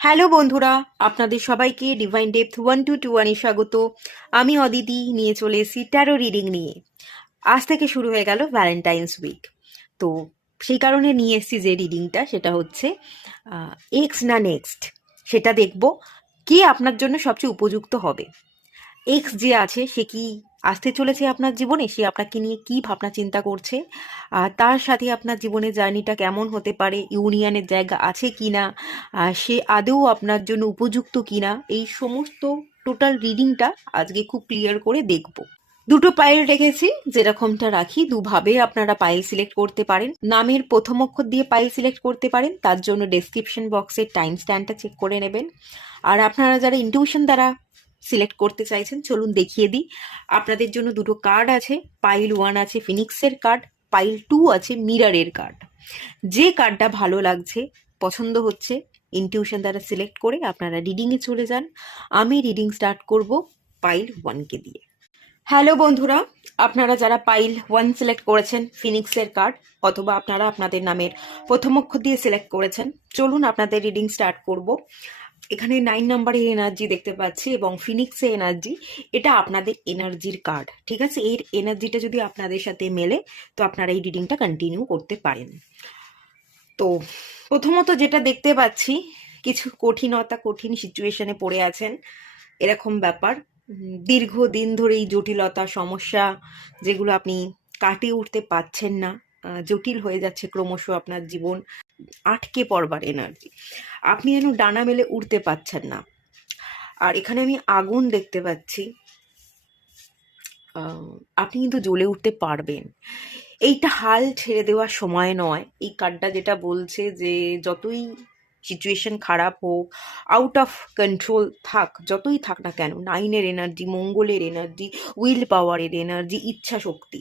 Hello বন্ধুরা, আপনাদের সবাইকে ডিভাইন ডেপথ 1221 স্বাগত। আমি অদিতি নিয়ে চলে এসেছি ট্যারো রিডিং নিয়ে। আজ থেকে শুরু হয়ে গেল ভ্যালেন্টাইন্স উইক। তো সেই কারণে নিয়ে এসেছি যে রিডিংটা, সেটা হচ্ছে এক্স না নেক্সট, সেটা দেখব কে আপনার জন্য সবচেয়ে উপযুক্ত হবে। এক্স যে আছে সে কি আসতে চলেছে আপনার জীবনে, সে আপনাকে নিয়ে কি ভাবনা চিন্তা করছে, তার সাথে আপনার জীবনের জার্নিটা কেমন হতে পারে, ইউনিয়নের জায়গা আছে কিনা, সে আদৌ আপনার জন্য উপযুক্ত কিনা, এই সমস্ত টোটাল রিডিংটা আজকে খুব ক্লিয়ার করে দেখব। দুটো পাইল রেখেছি, যেরকমটা রাখি দুভাবে আপনারা পাইল সিলেক্ট করতে পারেন। নামের প্রথম অক্ষর দিয়ে পাইল সিলেক্ট করতে পারেন, তার জন্য ডেসক্রিপশন বক্সের টাইম স্ট্যাম্পটা চেক করে নেবেন। আর আপনারা যারা ইনটিউশন দ্বারা সিলেক্ট করতে চাইছেন, চলুন দেখিয়ে দিই। আপনাদের জন্য দুটো কার্ড আছে। পাইল 1 আছে ফিনিক্সের কার্ড, পাইল 2 আছে মিররের কার্ড। যে কার্ডটা ভালো লাগছে, পছন্দ হচ্ছে, ইনটিউশন দ্বারা সিলেক্ট করে আপনারা রিডিংয়ে চলে যান। আমি রিডিং স্টার্ট করব পাইল 1কে দিয়ে। হ্যালো বন্ধুরা, আপনারা যারা পাইল 1 সিলেক্ট করেছেন ফিনিক্সের কার্ড, অথবা আপনারা আপনাদের নামের প্রথম অক্ষর দিয়ে সিলেক্ট করেছেন, চলুন আপনাদের রিডিং স্টার্ট করব। এখানে 9 নাম্বারের এনার্জি দেখতে পাচ্ছি এবং ফিনিক্সের এনার্জি, এটা আপনাদের এনার্জির কার্ড। ঠিক আছে, এর এনার্জিটা যদি আপনাদের সাথে মেলে তো আপনারা এই রিডিংটা কন্টিনিউ করতে পারেন। তো প্রথমত যেটা দেখতে পাচ্ছি, কিছু কঠিন সিচুয়েশনে পড়ে আছেন, এরকম ব্যাপার। দীর্ঘদিন ধরে এই জটিলতা সমস্যা, যেগুলো আপনি কাটিয়ে উঠতে পারছেন না, জটিল হয়ে যাচ্ছে ক্রমশ আপনার জীবন, আটকে পড়বার এনার্জি, আপনি যেন ডানা মেলে উঠতে পারছেন না। আর এখানে আমি আগুন দেখতে পাচ্ছি, আপনি কিন্তু জ্বলে উঠতে পারবেন। এইটা হাল ছেড়ে দেওয়ার সময় নয়। এই কার্ডটা যেটা বলছে যে যতই সিচুয়েশন খারাপ হোক, আউট অফ কন্ট্রোল থাক, যতই থাক না কেন, 9-এর এনার্জি, মঙ্গলের এনার্জি, উইল পাওয়ারের এনার্জি, ইচ্ছা শক্তি,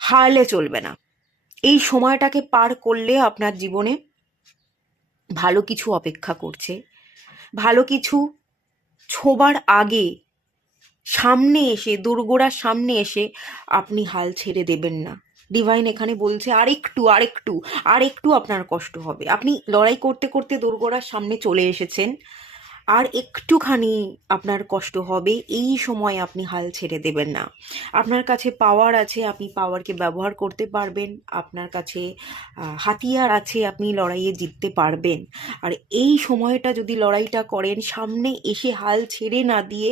হারলে চলবে না। এই সময়টাকে পার করলে আপনার জীবনে ভালো কিছু অপেক্ষা করছে। ভালো কিছু ছোবার আগে, সামনে এসে, দোরগোড়ার সামনে এসে আপনি হাল ছেড়ে দেবেন না। ডিভাইন এখানে বলছে আর একটু আপনার কষ্ট হবে। আপনি লড়াই করতে করতে দোরগোড়ার সামনে চলে এসেছেন, আর একটুখানি আপনার কষ্ট হবে। এই সময় আপনি হাল ছেড়ে দেবেন না। আপনার কাছে পাওয়ার আছে, আপনি পাওয়ারকে ব্যবহার করতে পারবেন। আপনার কাছে হাতিয়ার আছে, আপনি লড়াইয়ে জিততে পারবেন। আর এই সময়টা যদি লড়াইটা করেন, সামনে এসে হাল ছেড়ে না দিয়ে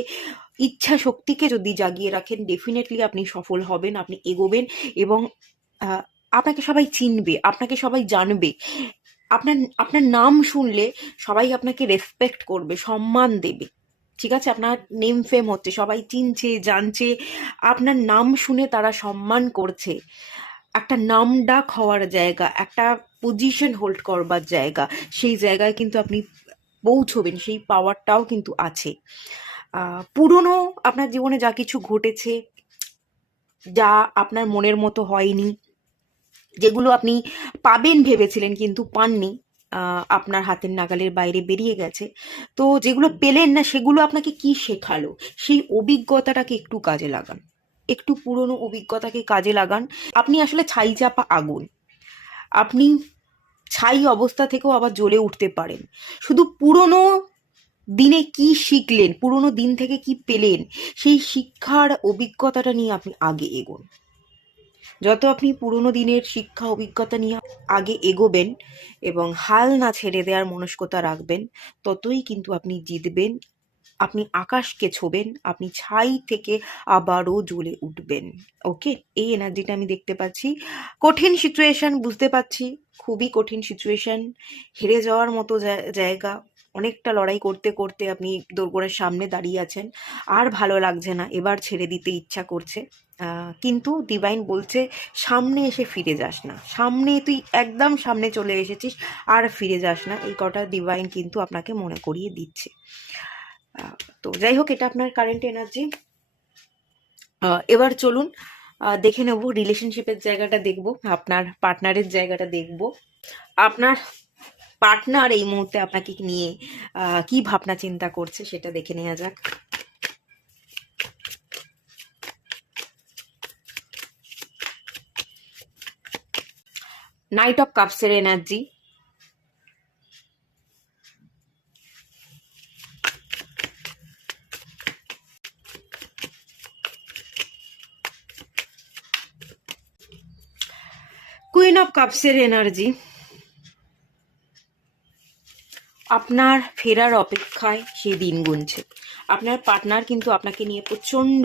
ইচ্ছা শক্তিকে যদি জাগিয়ে রাখেন, ডেফিনেটলি আপনি সফল হবেন, আপনি এগোবেন। এবং আপনাকে সবাই চিনবে, আপনাকে সবাই জানবে। আপনার আপনার নাম শুনলে সবাই আপনাকে রেসপেক্ট করবে, সম্মান দেবে। ঠিক আছে, আপনার নেম ফেম হচ্ছে, সবাই চিনছে, জানছে, আপনার নাম শুনে তারা সম্মান করছে। একটা নাম ডাক হওয়ার জায়গা, একটা পজিশন হোল্ড করবার জায়গা, সেই জায়গায় কিন্তু আপনি পৌঁছবেন, সেই পাওয়ারটাও কিন্তু আছে। পুরনো আপনার জীবনে যা কিছু ঘটেছে, যা আপনার মনের মতো হয়নি, যেগুলো আপনি পাবেন ভেবেছিলেন কিন্তু পাননি, আপনার হাতের নাগালের বাইরে বেরিয়ে গেছে, তো যেগুলো পেলেন না সেগুলো আপনাকে কি শেখালো, সেই অভিজ্ঞতাটাকে একটু কাজে লাগান। একটু পুরনো অভিজ্ঞতাকে কাজে লাগান। আপনি আসলে ছাই চাপা আগুন, আপনি ছাই অবস্থা থেকেও আবার জ্বলে উঠতে পারেন। শুধু পুরনো দিনে কি শিখলেন, পুরনো দিন থেকে কি পেলেন, সেই শিক্ষার অভিজ্ঞতাটা নিয়ে আপনি আগে এগোন। যত আপনি পুরনো দিনের শিক্ষা অভিজ্ঞতা নিয়ে আগে এগোবেন এবং হাল না ছেড়ে দেওয়ার মনস্কতা রাখবেন, ততই কিন্তু আপনি জিতবেন। আপনি আকাশকে ছোবেন, আপনি ছাই থেকে আবারও জ্বলে উঠবেন। ওকে, এই এনার্জিটা আমি দেখতে পাচ্ছি। কঠিন সিচুয়েশন বুঝতে পারছি, খুবই কঠিন সিচুয়েশন, হেরে যাওয়ার মতো জায়গা। অনেকটা লড়াই করতে করতে আপনি দোরগোড়ার সামনে দাঁড়িয়ে আছেন, আর ভালো লাগছে না, এবার ছেড়ে দিতে ইচ্ছা করছে। কিন্তু ডিভাইন বলছে সামনে এসে ফিরে যাস না, সামনে তুই একদম সামনে চলে এসেছিস, আর ফিরে যাস না। এই কটা ডিভাইন কিন্তু আপনাকে মনে করিয়ে দিচ্ছে। তো যাই হোক, এটা আপনার কারেন্ট এনার্জি। এবার চলুন দেখে নেব রিলেশনশিপের জায়গাটা, দেখব আপনার পার্টনারের জায়গাটা, দেখব আপনার পার্টনার এই মুহূর্তে আপনাকে নিয়ে কি ভাবনা চিন্তা করছে, সেটা দেখে নেওয়া যাক। নাইট অফ কাপসের এনার্জি, কুইন অফ কাপসের এনার্জি আপনার ফেরার অপেক্ষায় সেই দিন গুনছে। আপনার পার্টনার কিন্তু আপনাকে নিয়ে প্রচণ্ড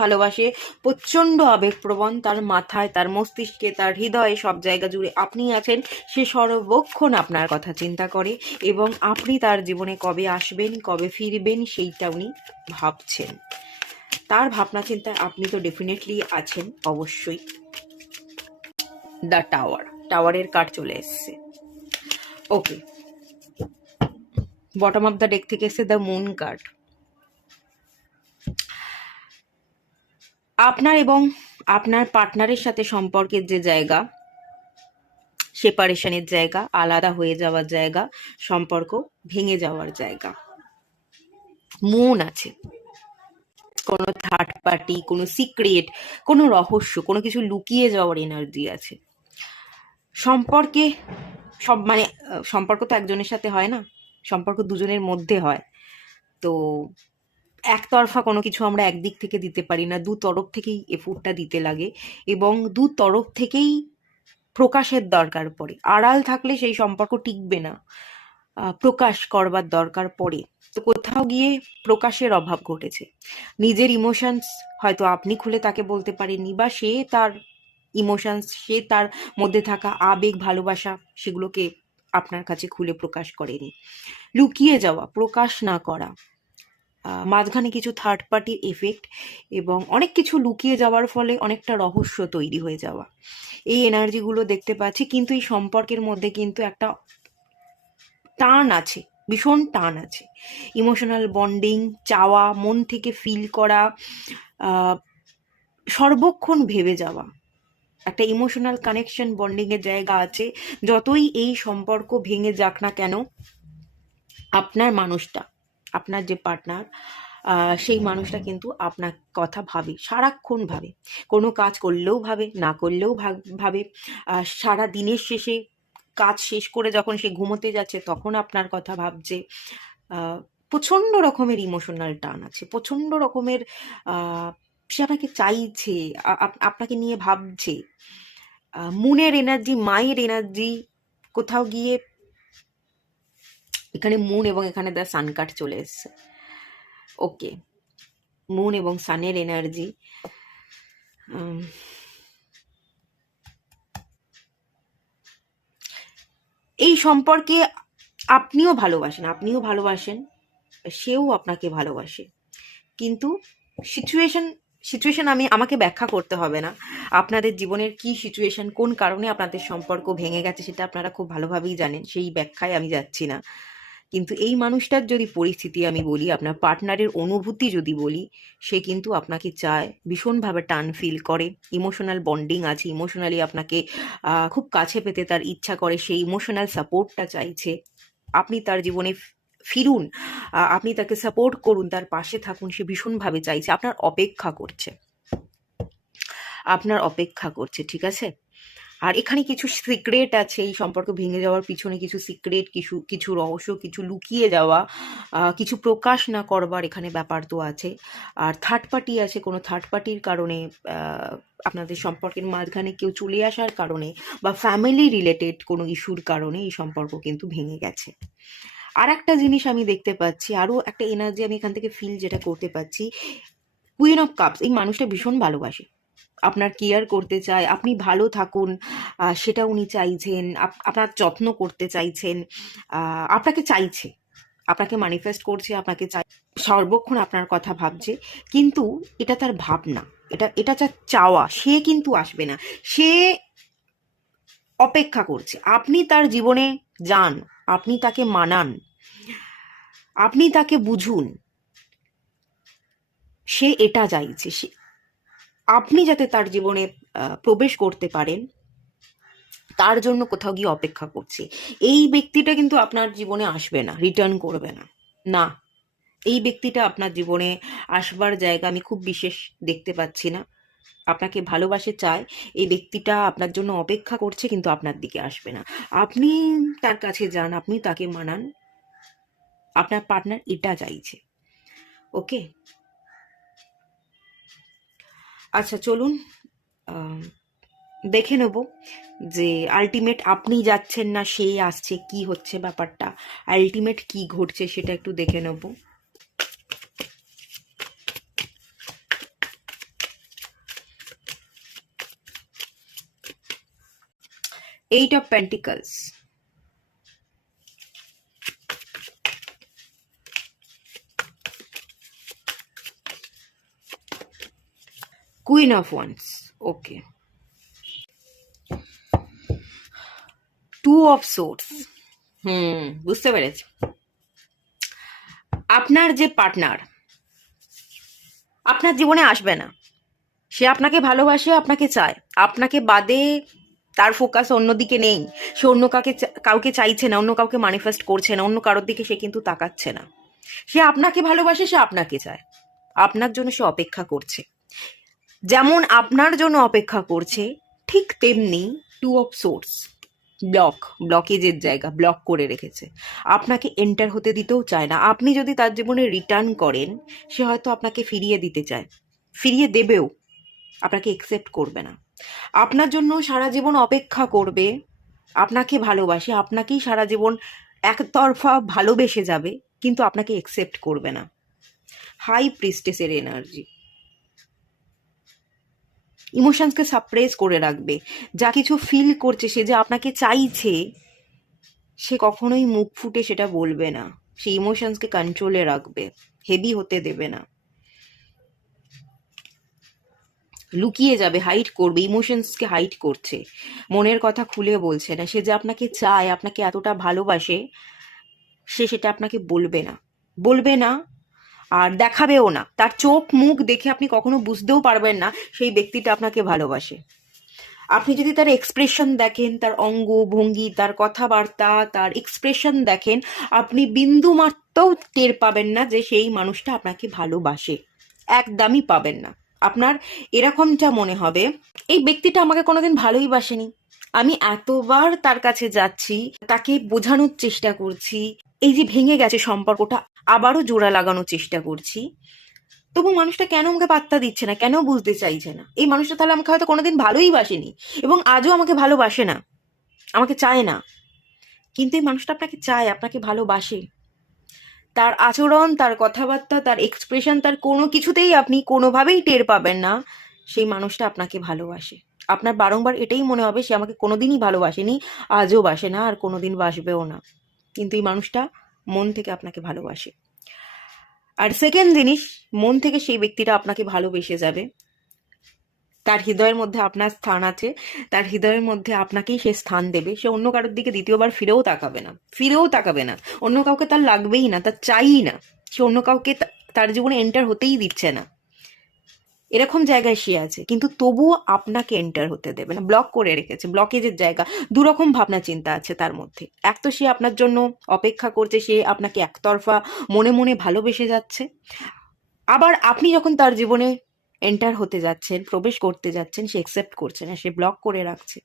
ভালোবাসে, প্রচণ্ড আবেগপ্রবণ। তার মাথায়, তার মস্তিষ্কে, তার হৃদয়ে, সব জায়গা জুড়ে আপনি আছেন। সে সর্বক্ষণ আপনার কথা চিন্তা করে এবং আপনি তার জীবনে কবে আসবেন, কবে ফিরবেন সেইটা উনি ভাবছেন। তার ভাবনা চিন্তায় আপনি তো ডেফিনেটলি আছেন, অবশ্যই। দ্য টাওয়ারের কার্ড চলে এসছে। ওকে, বটম অফ দ্য ডেক থেকে এসছে দ্য মুন কার্ড। আপনার এবং আপনার পার্টনারের সাথে সম্পর্কের যে জায়গা, সেপারেশনের জায়গা, আলাদা হয়ে যাওয়ার জায়গা, সম্পর্ক ভেঙে যাওয়ার জায়গা, মুন আছে। কোনো থার্ড পার্টি, কোনো সিক্রেট, কোনো রহস্য, কোনো কিছু লুকিয়ে যাওয়ার এনার্জি আছে সম্পর্কে। সম্পর্ক তো একজনের সাথে হয় না, সম্পর্ক দুজনের মধ্যে হয়। তো একতরফা কোনো কিছু আমরা একদিক থেকে দিতে পারি না, দু তরফ থেকেই এফোর্টটা দিতে লাগে এবং দু তরফ থেকেই প্রকাশের দরকার পড়ে। আড়াল থাকলে সেই সম্পর্ক টিকবে না, প্রকাশ করবার দরকার পড়ে। তো কোথাও গিয়ে প্রকাশের অভাব ঘটেছে। নিজের ইমোশনস হয়তো আপনি খুলে তাকে বলতে পারেননি, বা সে তার ইমোশনস, সে তার মধ্যে থাকা আবেগ, ভালোবাসা, সেগুলোকে আপনার কাছে খুলে প্রকাশ করেনি। লুকিয়ে যাওয়া, প্রকাশ না করা, মাঝখানে কিছু থার্ড পার্টির এফেক্ট এবং অনেক কিছু লুকিয়ে যাওয়ার ফলে অনেকটা রহস্য তৈরি হয়ে যাওয়া, এই এনার্জিগুলো দেখতে পাচ্ছি। কিন্তু এই সম্পর্কের মধ্যে কিন্তু একটা টান আছে, ভীষণ টান আছে। ইমোশনাল বন্ডিং, চাওয়া, মন থেকে ফিল করা, সর্বক্ষণ ভেবে যাওয়া, একটা ইমোশনাল কানেকশন, বন্ডিংয়ের জায়গা আছে। যতই এই সম্পর্ক ভেঙে যাক না কেন, আপনার মানুষটা, আপনার যে পার্টনার, সেই মানুষটা কিন্তু আপনার কথা ভাবে, সারাক্ষণ ভাবে। কোনো কাজ করলেও ভাবে, না করলেও ভাবে। সারা দিনের শেষে কাজ শেষ করে যখন সে ঘুমোতে যাচ্ছে তখন আপনার কথা ভাবছে। প্রচণ্ড রকমের ইমোশনাল টান আছে, প্রচণ্ড রকমের সে আপনাকে চাইছে, আপনাকে নিয়ে ভাবছে। মুনের এনার্জি, মায়ের এনার্জি, কোথাও গিয়ে এখানে মুন এবং এখানে দ্য সান কার্ড চলে এসছে। ওকে, মুন এবং সানের এনার্জি। এই সম্পর্কে আপনিও ভালোবাসেন, সেও আপনাকে ভালোবাসে। কিন্তু সিচুয়েশন আমাকে ব্যাখ্যা করতে হবে না। আপনাদের জীবনের কি সিচুয়েশন, কোন কারণে আপনাদের সম্পর্ক ভেঙে গেছে সেটা আপনারা খুব ভালোভাবেই জানেন, সেই ব্যাখ্যায় আমি যাচ্ছি না। কিন্তু এই মানুষটার যদি পরিস্থিতি আমি বলি, আপনার পার্টনারের অনুভূতি যদি বলি, সে কিন্তু আপনাকে চায়, ভীষণভাবে টান ফিল করে, ইমোশনাল বন্ডিং আছে, ইমোশনালি আপনাকে খুব কাছে পেতে তার ইচ্ছা করে, সেই ইমোশনাল সাপোর্টটা চাইছে। আপনি তার জীবনে ফিরুন, আপনি তাকে সাপোর্ট করুন, তার পাশে থাকুন, সে ভীষণভাবে চাইছে, আপনার অপেক্ষা করছে, ঠিক আছে? আর এখানে কিছু সিক্রেট আছে, এই সম্পর্ক ভেঙে যাওয়ার পিছনে কিছু সিক্রেট, কিছু রহস্য, কিছু লুকিয়ে যাওয়া, কিছু প্রকাশ না করবার এখানে ব্যাপার তো আছে। আর থার্ড পার্টি আছে, কোনো থার্ড পার্টির কারণে, আপনাদের সম্পর্কের মাঝখানে কেউ চলে আসার কারণে, বা ফ্যামিলি রিলেটেড কোনো ইস্যুর কারণে এই সম্পর্ক কিন্তু ভেঙে গেছে। আর একটা জিনিস আমি দেখতে পাচ্ছি, আরও একটা এনার্জি আমি এখান থেকে ফিল যেটা করতে পাচ্ছি, কুইন অফ কাপস। এই মানুষটা ভীষণ ভালোবাসে, আপনার কেয়ার করতে চায়, আপনি ভালো থাকুন সেটা উনি চাইছেন, আপনার যত্ন করতে চাইছেন, আপনাকে ম্যানিফেস্ট করছে, আপনাকে চাই, সর্বক্ষণ আপনার কথা ভাবছে। কিন্তু এটা তার ভাবনা, এটা যা চাওয়া, সে কিন্তু আসবে না, সে অপেক্ষা করছে আপনি তার জীবনে যান, আপনি তাকে মানান, আপনি তাকে বুঝুন। সে এটা চাইছে, আপনি যাতে তার জীবনে প্রবেশ করতে পারেন, তার জন্য কোথাও গিয়ে অপেক্ষা করছে। এই ব্যক্তিটা কিন্তু আপনার জীবনে আসবে না, রিটার্ন করবে না, না, এই ব্যক্তিটা আপনার জীবনে আসবার জায়গা আমি খুব বিশেষ দেখতে পাচ্ছি না। আপনাকে ভালোবাসে, চায়, এই ব্যক্তিটা আপনার জন্য অপেক্ষা করছে, কিন্তু আপনার দিকে আসবে না। আপনি তার কাছে যান, আপনি তাকে মানান, আপনার পার্টনার এটা চাইছে। ওকে, আচ্ছা চলুন দেখে নেব যে আলটিমেট আপনি যাচ্ছেন না সে আসছে, কি হচ্ছে ব্যাপারটা, আলটিমেট কি ঘটছে সেটা একটু দেখে নেব। Eight of pentacles, queen of wands, okay, two of swords. বুঝতে পেরেছি। আপনার যে পার্টনার আপনার জীবনে আসবে না, সে আপনাকে ভালোবাসে, আপনাকে চায়, আপনাকে বাদে তার ফোকাস অন্যদিকে নেই, সে অন্য কাউকে চাইছে না, অন্য কাউকে ম্যানিফেস্ট করছে না, অন্য কারোর দিকে সে কিন্তু তাকাচ্ছে না। সে আপনাকে ভালোবাসে, সে আপনাকে চায়, আপনার জন্য সে অপেক্ষা করছে। যেমন আপনার জন্য অপেক্ষা করছে, ঠিক তেমনি টু অফ সোর্স, ব্লকেজের জায়গা, ব্লক করে রেখেছে, আপনাকে এন্টার হতে দিতেও চায় না। আপনি যদি তার জীবনে রিটার্ন করেন, সে হয়তো আপনাকে ফিরিয়ে দিতে চায়, ফিরিয়ে দেবেও, আপনাকে একসেপ্ট করবে না। আপনার জন্য সারা জীবন অপেক্ষা করবে, আপনাকে ভালোবাসে, আপনাকেই সারা জীবন একতরফা ভালোবেসে যাবে, কিন্তু আপনাকে একসেপ্ট করবে না। হাই প্রিস্টেসের এনার্জি, ইমোশনসকে সাপ্রেস করে রাখবে। যা কিছু ফিল করছে, সে যে আপনাকে চাইছে, সে কখনোই মুখ ফুটে সেটা বলবে না, সে ইমোশনসকে কন্ট্রোলে রাখবে, হেভি হতে দেবে না, লুকিয়ে যাবে, হাইড করবে, ইমোশনসকে হাইড করছে, মনের কথা খুলে বলছে না। সে যে আপনাকে চায়, আপনাকে এতটা ভালোবাসে, সে সেটা আপনাকে বলবে না, বলবে না, আর দেখাবেও না। তার চোখ মুখ দেখে আপনি কখনো বুঝতেও পারবেন না সেই ব্যক্তিটা আপনাকে ভালোবাসে। আপনি যদি তার এক্সপ্রেশন দেখেন, তার অঙ্গ ভঙ্গি, তার কথাবার্তা, তার এক্সপ্রেশন দেখেন, আপনি বিন্দু মাত্রও টের পাবেন না যে সেই মানুষটা আপনাকে ভালোবাসে, একদমই পাবেন না। আপনার এরকমটা মনে হবে, এই ব্যক্তিটা আমাকে কোনোদিন ভালোই বাসেনি, আমি এতবার তার কাছে যাচ্ছি, তাকে বোঝানোর চেষ্টা করছি, এই যে ভেঙে গেছে সম্পর্কটা, আবারও জোড়া লাগানোর চেষ্টা করছি, তবু মানুষটা কেন আমাকে পাত্তা দিচ্ছে না, কেন বুঝতে চাইছে না? এই মানুষটা তাহলে আমাকে হয়তো কোনোদিন ভালোই বাসেনি, এবং আজও আমাকে ভালোবাসে না, আমাকে চায় না। কিন্তু এই মানুষটা আপনাকে চায়, আপনাকে ভালোবাসে। তার আচরণ, তার কথাবার্তা, তার এক্সপ্রেশন, তার কোনো কিছুতেই আপনি কোনোভাবেই টের পাবেন না সেই মানুষটা আপনাকে ভালোবাসে। আপনার বারংবার এটাই মনে হবে সে আমাকে কোনোদিনই ভালোবাসেনি, আজও বাসে না, আর কোনোদিন বাসবেও না। কিন্তু এই মানুষটা মন থেকে আপনাকে ভালোবাসে। আর সেকেন্ড জিনিস, মন থেকে সেই ব্যক্তিটা আপনাকে ভালোবেসে যাবে, তার হৃদয়ের মধ্যে আপনার স্থান আছে, তার হৃদয়ের মধ্যে আপনাকেই সে স্থান দেবে, সে অন্য কারোর দিকে দ্বিতীয়বার ফিরেও তাকাবে না, ফিরেও তাকাবে না, অন্য কাউকে তার লাগবেই না, তার চাইই না, সে অন্য কাউকে তার জীবনে এন্টার হতেই দিচ্ছে না, এরকম জায়গায় সে আছে, কিন্তু তবুও আপনাকে এন্টার হতে দেবে না, ব্লক করে রেখেছে, ব্লকেজের জায়গা। দুরকম ভাবনা চিন্তা আছে তার মধ্যে, এক তো সে আপনার জন্য অপেক্ষা করছে, সে আপনাকে একতরফা মনে মনে ভালোবেসে যাচ্ছে, আবার আপনি যখন তার জীবনে এন্টার হতে যাচ্ছেন, প্রবেশ করতে যাচ্ছেন, সে একসেপ্ট করছে না, সে ব্লক করে রাখছে,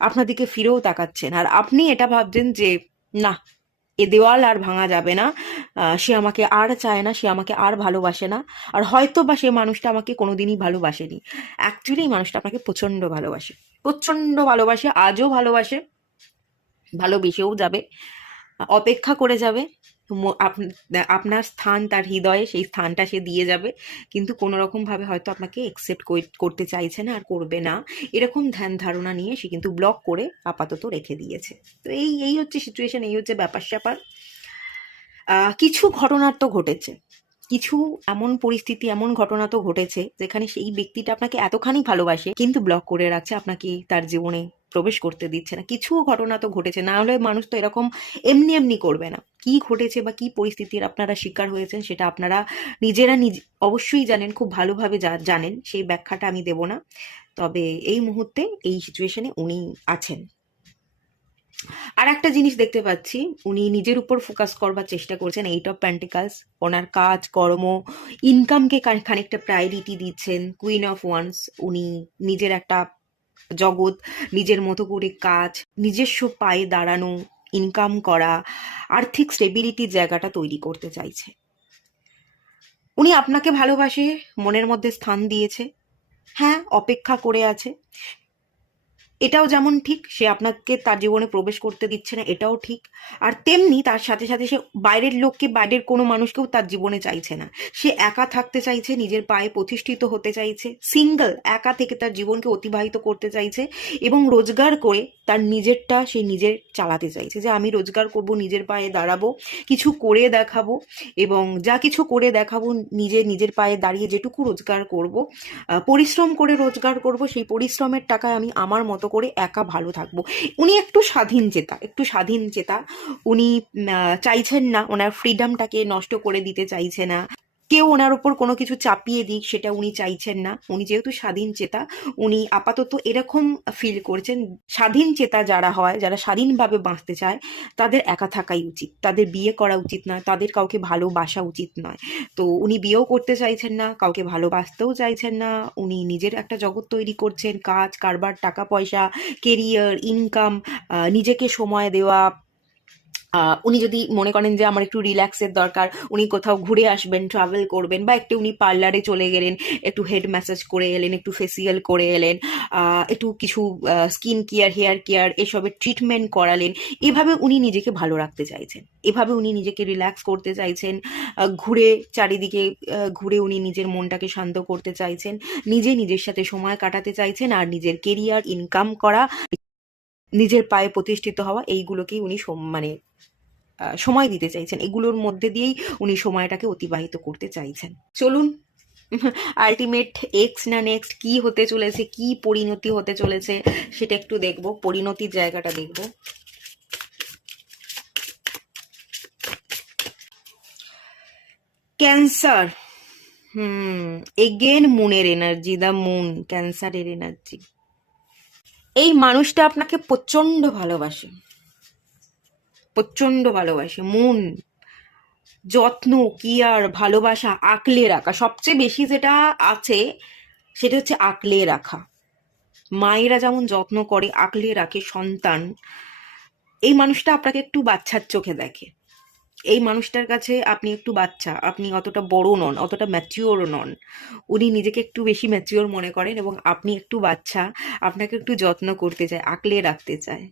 আপনার দিকে ফিরেও তাকাচ্ছেন, আর আপনি এটা ভাবছেন যে না, এ দেওয়াল আর ভাঙা যাবে না, সে আমাকে আর চায় না, সে আমাকে আর ভালোবাসে না, আর হয়তো বা সে মানুষটা আমাকে কোনোদিনই ভালোবাসেনি। অ্যাকচুয়ালি মানুষটা আপনাকে প্রচণ্ড ভালোবাসে, প্রচণ্ড ভালোবাসে, আজও ভালোবাসে, ভালোবেসেও যাবে, অপেক্ষা করে যাবে, আপনার স্থান তার হৃদয়ে, সেই স্থানটা সে দিয়ে যাবে, কিন্তু কোনো রকমভাবে হয়তো আপনাকে একসেপ্ট করতে চাইছে না, আর করবে না, এরকম ধ্যান ধারণা নিয়ে সে কিন্তু ব্লক করে আপাতত রেখে দিয়েছে। তো এই এই হচ্ছে সিচুয়েশন, এই হচ্ছে ব্যাপার স্যাপার। কিছু ঘটনা তো ঘটেছে, কিছু এমন পরিস্থিতি, এমন ঘটনা তো ঘটেছে যেখানে সেই ব্যক্তিটা আপনাকে এতখানি ভালোবাসে কিন্তু ব্লক করে রাখছে, আপনাকে তার জীবনে প্রবেশ করতে দিচ্ছে না। কিছু ঘটনা তো ঘটেছে, না হলে মানুষ তো এরকম এমনি এমনি করবে না। কি ঘটেছে বা কি পরিস্থিতির আপনারা শিকার হয়েছেন সেটা আপনারা নিজেরা অবশ্যই জানেন, খুব ভালোভাবে জানেন, সেই ব্যাখ্যাটা আমি দেব না। তবে এই মুহূর্তে এই সিচুয়েশনে উনি আছেন। আর একটা জিনিস দেখতে পাচ্ছি, উনি নিজের উপর ফোকাস করবার চেষ্টা করছেন, এইট অফ পেন্টিকালস, ওনার কাজ কর্ম, ইনকামকে খানিকটা প্রায়োরিটি দিচ্ছেন। কুইন অফ ওয়ান্স, উনি নিজের একটা জগৎ, নিজের মতো করে কাজ, নিজস্ব পায়ে দাঁড়ানো, ইনকাম করা, আর্থিক স্টেবিলিটির জায়গাটা তৈরি করতে চাইছে। উনি আপনাকে ভালোবাসে, মনের মধ্যে স্থান দিয়েছে, হ্যাঁ, অপেক্ষা করে আছে, এটাও যেমন ঠিক, সে আপনাকে তার জীবনে প্রবেশ করতে দিচ্ছে না, এটাও ঠিক। আর তেমনি তার সাথে সাথে সে বাইরের লোককে, বাইরের কোনো মানুষকেও তার জীবনে চাইছে না। সে একা থাকতে চাইছে, নিজের পায়ে প্রতিষ্ঠিত হতে চাইছে, সিঙ্গেল একা থেকে তার জীবনকে অতিবাহিত করতে চাইছে, এবং রোজগার করে তার নিজেরটা সে নিজের চালাতে চাইছে, যে আমি রোজগার করব, নিজের পায়ে দাঁড়াবো, কিছু করে দেখাবো, এবং যা কিছু করে দেখাবো, নিজের পায়ে দাঁড়িয়ে যেটুকু রোজগার করব, পরিশ্রম করে রোজগার করব, সেই পরিশ্রমের টাকায় আমি আমার মতো করে একা ভালো থাকবো। উনি একটু স্বাধীন চেতা, একটু স্বাধীন চেতা। উনি চাইছেন না, ওনার ফ্রিডমটাকে নষ্ট করে দিতে চাইছে না, কেউ ওনার ওপর কোনো কিছু চাপিয়ে দিক সেটা উনি চাইছেন না। উনি যেহেতু স্বাধীন চেতা, উনি আপাতত এরকম ফিল করছেন, স্বাধীন চেতা যারা হয়, যারা স্বাধীনভাবে বাঁচতে চায়, তাদের একা থাকাই উচিত, তাদের বিয়ে করা উচিত নয়, তাদের কাউকে ভালোবাসা উচিত নয়। তো উনি বিয়েও করতে চাইছেন না, কাউকে ভালোবাসতেও চাইছেন না। উনি নিজের একটা জগৎ তৈরি করছেন, কাজ কারবার, টাকা পয়সা, কেরিয়ার, ইনকাম, নিজেকে সময় দেওয়া। উনি যদি মনে করেন যে আমার একটু রিল্যাক্সের দরকার, উনি কোথাও ঘুরে আসবেন, ট্রাভেল করবেন, বা একটু উনি পার্লারে চলে গেলেন, একটু হেড ম্যাসাজ করে এলেন, একটু ফেসিয়াল করে এলেন, একটু কিছু স্কিন কেয়ার, হেয়ার কেয়ার, এসবের ট্রিটমেন্ট করালেন। এভাবে উনি নিজেকে ভালো রাখতে চাইছেন, এভাবে উনি নিজেকে রিল্যাক্স করতে চাইছেন, ঘুরে চারিদিকে ঘুরে উনি নিজের মনটাকে শান্ত করতে চাইছেন, নিজের সাথে সময় কাটাতে চাইছেন, আর নিজের কেরিয়ার, ইনকাম করা, নিজের পায়ে প্রতিষ্ঠিত হওয়া, এইগুলোকেই উনি মানে সময় দিতে চাইছেন, এগুলোর মধ্যে দিয়েই উনি সময়টাকে অতিবাহিত করতে চাইছেন। চলুন, আলটিমেট এক্স না নেক্সট কি হতে চলেছে, কি পরিণতি হতে চলেছে, সেটা একটু দেখবো, পরিণতির জায়গাটা দেখবো। ক্যান্সার, এগেন মুনের এনার্জি, দ্য মুন, ক্যান্সারের এনার্জি। এই মানুষটা আপনাকে প্রচন্ড ভালোবাসে, প্রচন্ড ভালোবাসে। মুন, যত্ন, কেয়ার, ভালোবাসা, আঁকলে রাখা, সবচেয়ে বেশি যেটা আছে সেটা হচ্ছে আঁকলে রাখা। মায়েরা যেমন যত্ন করে, আঁকলে রাখে সন্তান, এই মানুষটা আপনাকে একটু বাচ্চার চোখে দেখে। এই মানুষটার কাছে আপনি একটু বাচ্চা, আপনি অতটা বড় নন, অতটা ম্যাচিওর নন। উনি নিজেকে একটু বেশি ম্যাচিওর মনে করেন, এবং আপনি একটু বাচ্চা, আপনাকে একটু যত্ন করতে চায়, আঁকলে রাখতে চায়।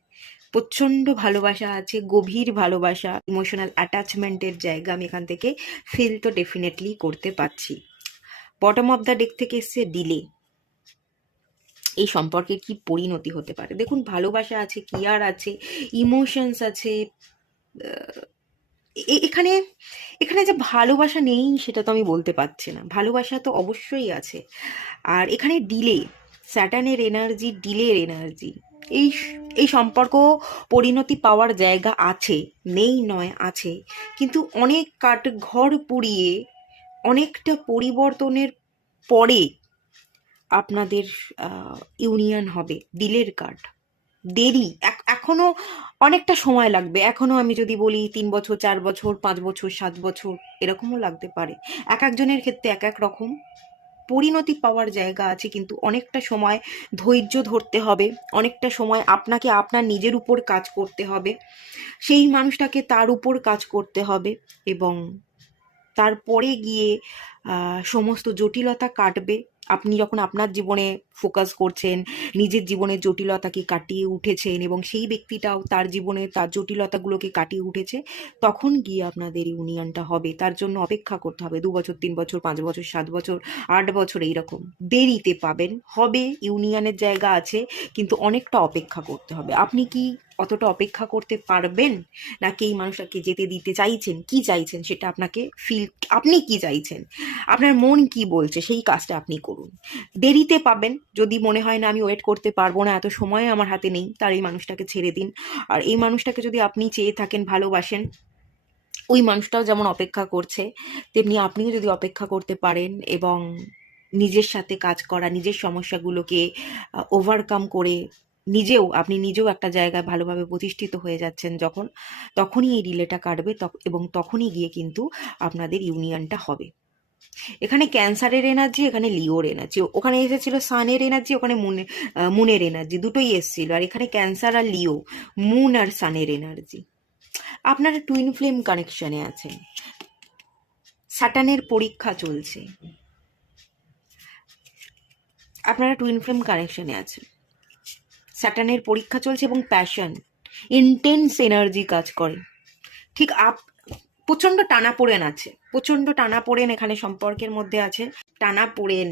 প্রচণ্ড ভালোবাসা আছে, গভীর ভালোবাসা, ইমোশনাল অ্যাটাচমেন্টের জায়গা আমি এখান থেকে ফিল তো ডেফিনেটলি করতে পারছি। বটম অফ দ্য ডেক থেকে এসছে ডিলে। এই সম্পর্কের কি পরিণতি হতে পারে দেখুন, ভালোবাসা আছে, কেয়ার আছে, ইমোশনস আছে। এখানে এখানে যে ভালোবাসা নেই সেটা তো আমি বলতে পারছি না, ভালোবাসা তো অবশ্যই আছে। আর এখানে ডিলে, স্যাটার্নের এনার্জি, ডিলের এনার্জি। এই এই সম্পর্ক পরিণতি পাওয়ার জায়গা আছে, নেই নয়, আছে, কিন্তু অনেক কাঠ ঘর পুড়িয়ে, অনেকটা পরিবর্তনের পরে আপনাদের ইউনিয়ন হবে। ডিলের কার্ড, দেরি, এখনো অনেকটা সময় লাগবে। এখনো আমি যদি বলি 3 বছর, 4 বছর, 5 বছর, 7 বছর, এরকমও লাগতে পারে। এক একজনের ক্ষেত্রে এক এক রকম পরিণতি পাওয়ার জায়গা আছে, কিন্তু অনেকটা সময় ধৈর্য ধরতে হবে, অনেকটা সময় আপনাকে আপনার নিজের উপর কাজ করতে হবে, সেই মানুষটাকে তার উপর কাজ করতে হবে, এবং তারপরে গিয়ে সমস্ত জটিলতা কাটবে। আপনি যখন আপনার জীবনে ফোকাস করছেন, নিজের জীবনের জটিলতাকে কাটিয়ে উঠেছেন, এবং সেই ব্যক্তিটাও তার জীবনে তার জটিলতাগুলোকে কাটিয়ে উঠেছে, তখন গিয়ে আপনাদের ইউনিয়নটা হবে। তার জন্য অপেক্ষা করতে হবে 2 বছর, 3 বছর, 5 বছর, 7 বছর, 8 বছর, এইরকম দেরিতে পাবেন। হবে, ইউনিয়নের জায়গা আছে, কিন্তু অনেকটা অপেক্ষা করতে হবে। আপনি কি অতটা অপেক্ষা করতে পারবেন, নাকি এই মানুষটাকে যেতে দিতে চাইছেন? কি চাইছেন সেটা আপনাকে ফিল, আপনি কি চাইছেন, আপনার মন কি বলছে, সেই কাজটা আপনি করুন। দেরিতে পাবেন, যদি মনে হয় না আমি ওয়েট করতে পারবো না, এত সময় আমার হাতে নেই, তার এই মানুষটাকে ছেড়ে দিন। আর এই মানুষটাকে যদি আপনি চেয়ে থাকেন, ভালোবাসেন, ওই মানুষটাও যেমন অপেক্ষা করছে, তেমনি আপনিও যদি অপেক্ষা করতে পারেন, এবং নিজের সাথে কাজ করা, নিজের সমস্যাগুলোকে ওভারকাম করে আপনি নিজেও একটা জায়গায় ভালোভাবে প্রতিষ্ঠিত হয়ে যাচ্ছেন যখন, তখনই এই রিলেটা কাটবে, এবং তখনই গিয়ে কিন্তু আপনাদের ইউনিয়নটা হবে। এখানে ক্যান্সারের এনার্জি, এখানে লিওর এনার্জি, ওখানে এসেছিল সানের এনার্জি, ওখানে মুনের এনার্জি, দুটোই এসেছিল। আর এখানে ক্যান্সার আর লিও, মুন আর সানের এনার্জি। আপনারা টুইন ফ্লেম কানেকশনে আছেন, স্যাটার্নের পরীক্ষা চলছে, আপনারা টুইন ফ্লেম কানেকশনে আছেন। স্যাটার্নের পরীক্ষা চলছে এবং প্যাশন, ইন্টেন্স এনার্জি কাজ করে। ঠিক প্রচণ্ড টানাপোড়েন আছে, প্রচণ্ড টানাপোড়েন এখানে সম্পর্কের মধ্যে আছে। টানাপোড়েন,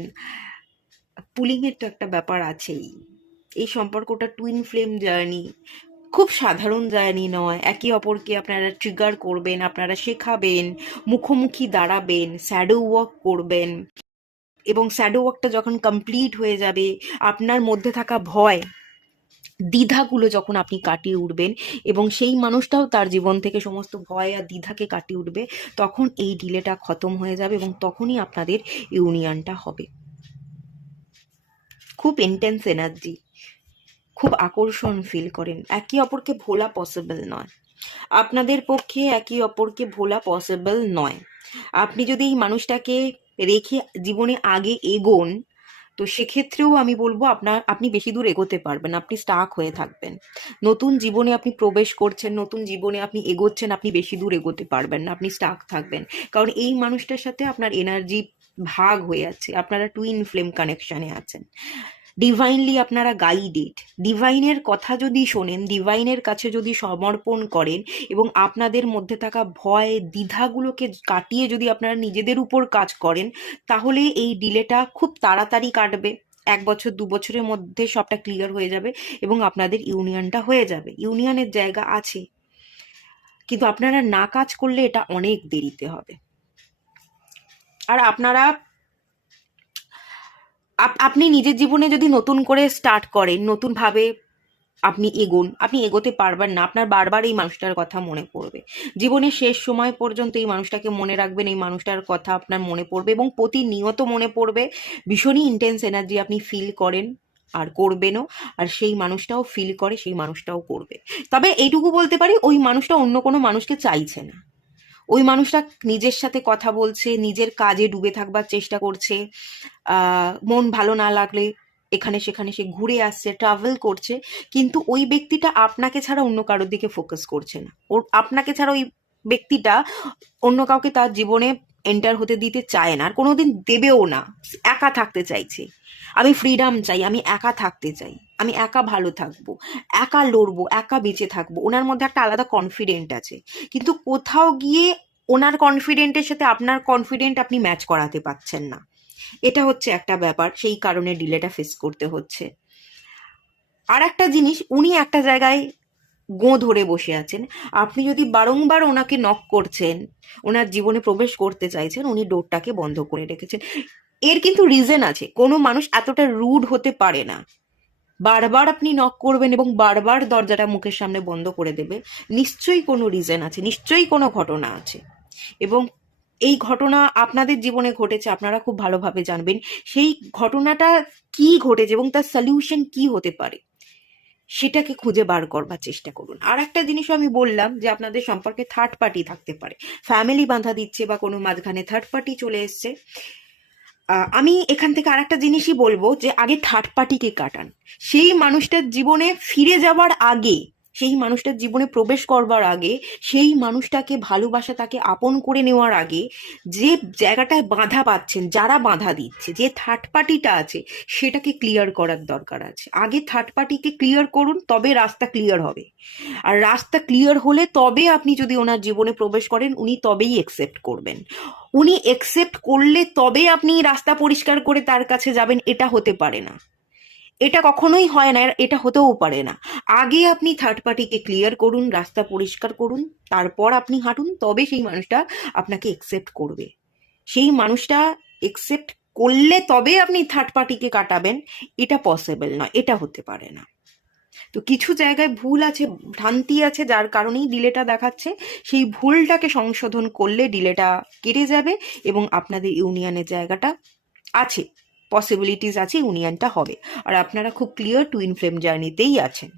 পুলিংয়ের তো একটা ব্যাপার আছেই। এই সম্পর্কটা টুইন ফ্লেম জার্নি, খুব সাধারণ জার্নি নয়। একে অপরকে আপনারা ট্রিগার করবেন, আপনারা শেখাবেন, মুখোমুখি দাঁড়াবেন, শ্যাডো ওয়ার্ক করবেন, এবং শ্যাডো ওয়ার্কটা যখন কমপ্লিট হয়ে যাবে, আপনার মধ্যে থাকা ভয়, দ্বিধাগুলো যখন আপনি কাটিয়ে উঠবেন এবং সেই মানুষটাও তার জীবন থেকে সমস্ত ভয় আর দ্বিধাকে কাটিয়ে উঠবে, তখন এই ডিলেটা খতম হয়ে যাবে এবং তখনই আপনাদের ইউনিয়নটা হবে। খুব ইন্টেন্স এনার্জি, খুব আকর্ষণ ফিল করেন। একে অপরকে ভোলা পসিবল নয়, আপনাদের পক্ষে একে অপরকে ভোলা পসিবল নয়। আপনি যদি এই মানুষটাকে রেখে জীবনে আগে এগোন, তো সেক্ষেত্রেও আমি বলবো আপনি বেশি দূর এগোতে পারবেন, আপনি স্টাক হয়ে থাকবেন। নতুন জীবনে আপনি প্রবেশ করছেন, নতুন জীবনে আপনি এগোচ্ছেন, আপনি বেশি দূর এগোতে পারবেন না, আপনি স্টাক থাকবেন। কারণ এই মানুষটার সাথে আপনার এনার্জি ভাগ হয়ে আছে, আপনারা টুইন ফ্লেম কানেকশনে আছেন। ডিভাইনলি আপনারা গাইডেড, ডিভাইনের কথা যদি শোনেন, ডিভাইনের কাছে যদি সমর্পণ করেন এবং আপনাদের মধ্যে থাকা ভয় দ্বিধাগুলোকে কাটিয়ে যদি আপনারা নিজেদের উপর কাজ করেন, তাহলে এই ডিলেটা খুব তাড়াতাড়ি কাটবে। 1 বছর 2 বছরের মধ্যে সবটা ক্লিয়ার হয়ে যাবে এবং আপনাদের ইউনিয়নটা হয়ে যাবে। ইউনিয়নের জায়গা আছে, কিন্তু আপনারা না কাজ করলে এটা অনেক দেরিতে হবে। আর আপনারা আপনি নিজের জীবনে যদি নতুন করে স্টার্ট করেন, নতুনভাবে আপনি এগোন, আপনি এগোতে পারবেন না। আপনার বারবার এই মানুষটার কথা মনে পড়বে, জীবনের শেষ সময় পর্যন্ত এই মানুষটাকে মনে রাখবেন, এই মানুষটার কথা আপনার মনে পড়বে এবং প্রতিনিয়ত মনে পড়বে। ভীষণই ইন্টেন্স এনার্জি আপনি ফিল করেন আর করবেনও, আর সেই মানুষটাও ফিল করে, সেই মানুষটাও করবে। তবে এইটুকু বলতে পারি, ওই মানুষটা অন্য কোনো মানুষকে চাইছে না। ওই মানুষটা নিজের সাথে কথা বলছে, নিজের কাজে ডুবে থাকবার চেষ্টা করছে। মন ভালো না লাগলে এখানে সেখানে সে ঘুরে আসছে, ট্রাভেল করছে, কিন্তু ওই ব্যক্তিটা আপনাকে ছাড়া অন্য কারোর দিকে ফোকাস করছে না। আপনাকে ছাড়া ওই ব্যক্তিটা অন্য কাউকে তার জীবনে এন্টার হতে দিতে চায় না, আর কোনোদিন দেবেও না। একা থাকতে চাইছে। আমি ফ্রিডম চাই, আমি একা থাকতে চাই, আমি একা ভালো থাকবো, একা লড়বো, একা বেঁচে থাকবো। ওনার মধ্যে একটা আলাদা কনফিডেন্ট আছে, কিন্তু কোথাও গিয়ে ওনার কনফিডেন্টের সাথে আপনার কনফিডেন্ট আপনি ম্যাচ করাতে পারছেন না। এটা হচ্ছে একটা ব্যাপার, সেই কারণে ডিলেটা ফেস করতে হচ্ছে। আর একটা জিনিস, উনি একটা জায়গায় ধরে বসে আছেন। আপনি যদি বারংবার ওনাকে নক করছেন, ওনার জীবনে প্রবেশ করতে চাইছেন, উনি ডোরটাকে বন্ধ করে রেখেছেন। এর কিন্তু রিজন আছে, কোনো মানুষ এতটা রুড হতে পারে না। বারবার আপনি নক করবেন এবং বারবার দরজাটা মুখের সামনে বন্ধ করে দেবে, নিশ্চয়ই কোনো রিজন আছে, নিশ্চয়ই কোনো ঘটনা আছে। এবং এই ঘটনা আপনাদের জীবনে ঘটেছে, আপনারা খুব ভালোভাবে জানবেন সেই ঘটনাটা কি ঘটেছে এবং তার সলিউশন কি হতে পারে, সেটাকে খুঁজে বার করবার চেষ্টা করুন। আর একটা জিনিসও আমি বললাম যে আপনাদের সম্পর্কে থার্ড পার্টি থাকতে পারে, ফ্যামিলি বাঁধা দিচ্ছে বা কোনো মাঝখানে থার্ড পার্টি চলে এসছে। আমি এখান থেকে আর একটা জিনিসই বলবো যে আগে থার্ড পার্টিকে কাটান। সেই মানুষটার জীবনে ফিরে যাওয়ার আগে, সেই মানুষটার জীবনে প্রবেশ করবার আগে, সেই মানুষটাকে ভালোবাসা, তাকে আপন করে নেওয়ার আগে, যে জায়গাটায় বাধা পাচ্ছেন, যারা বাধা দিচ্ছে, যে থার্ড পার্টিটা আছে, সেটাকে ক্লিয়ার করার দরকার আছে। আগে থার্ড পার্টিকে ক্লিয়ার করুন, তবে রাস্তা ক্লিয়ার হবে। আর রাস্তা ক্লিয়ার হলে তবে আপনি যদি ওনার জীবনে প্রবেশ করেন, উনি তবেই একসেপ্ট করবেন। উনি একসেপ্ট করলে তবে আপনি রাস্তা পরিষ্কার করে তার কাছে যাবেন, এটা হতে পারে না, এটা কখনোই হয় না, এটা হতেও পারে না। আগে আপনি থার্ড পার্টিকে ক্লিয়ার করুন, রাস্তা পরিষ্কার করুন, তারপর আপনি হাঁটুন, তবে সেই মানুষটা আপনাকে একসেপ্ট করবে। সেই মানুষটা একসেপ্ট করলে তবে আপনি থার্ড পার্টিকে কাটাবেন, এটা পসিবল নয়, এটা হতে পারে না। তো কিছু জায়গায় ভুল আছে, ভ্রান্তি আছে, যার কারণেই ডিলেটা দেখাচ্ছে। সেই ভুলটাকে সংশোধন করলে ডিলেটা কেটে যাবে এবং আপনাদের ইউনিয়নের জায়গাটা আছে, পসিবিলিটিস আছে, ইউনিয়নটা হবে। আর আপনারা খুব ক্লিয়ার টুইন ফ্লেম জার্নিতেই আছেন,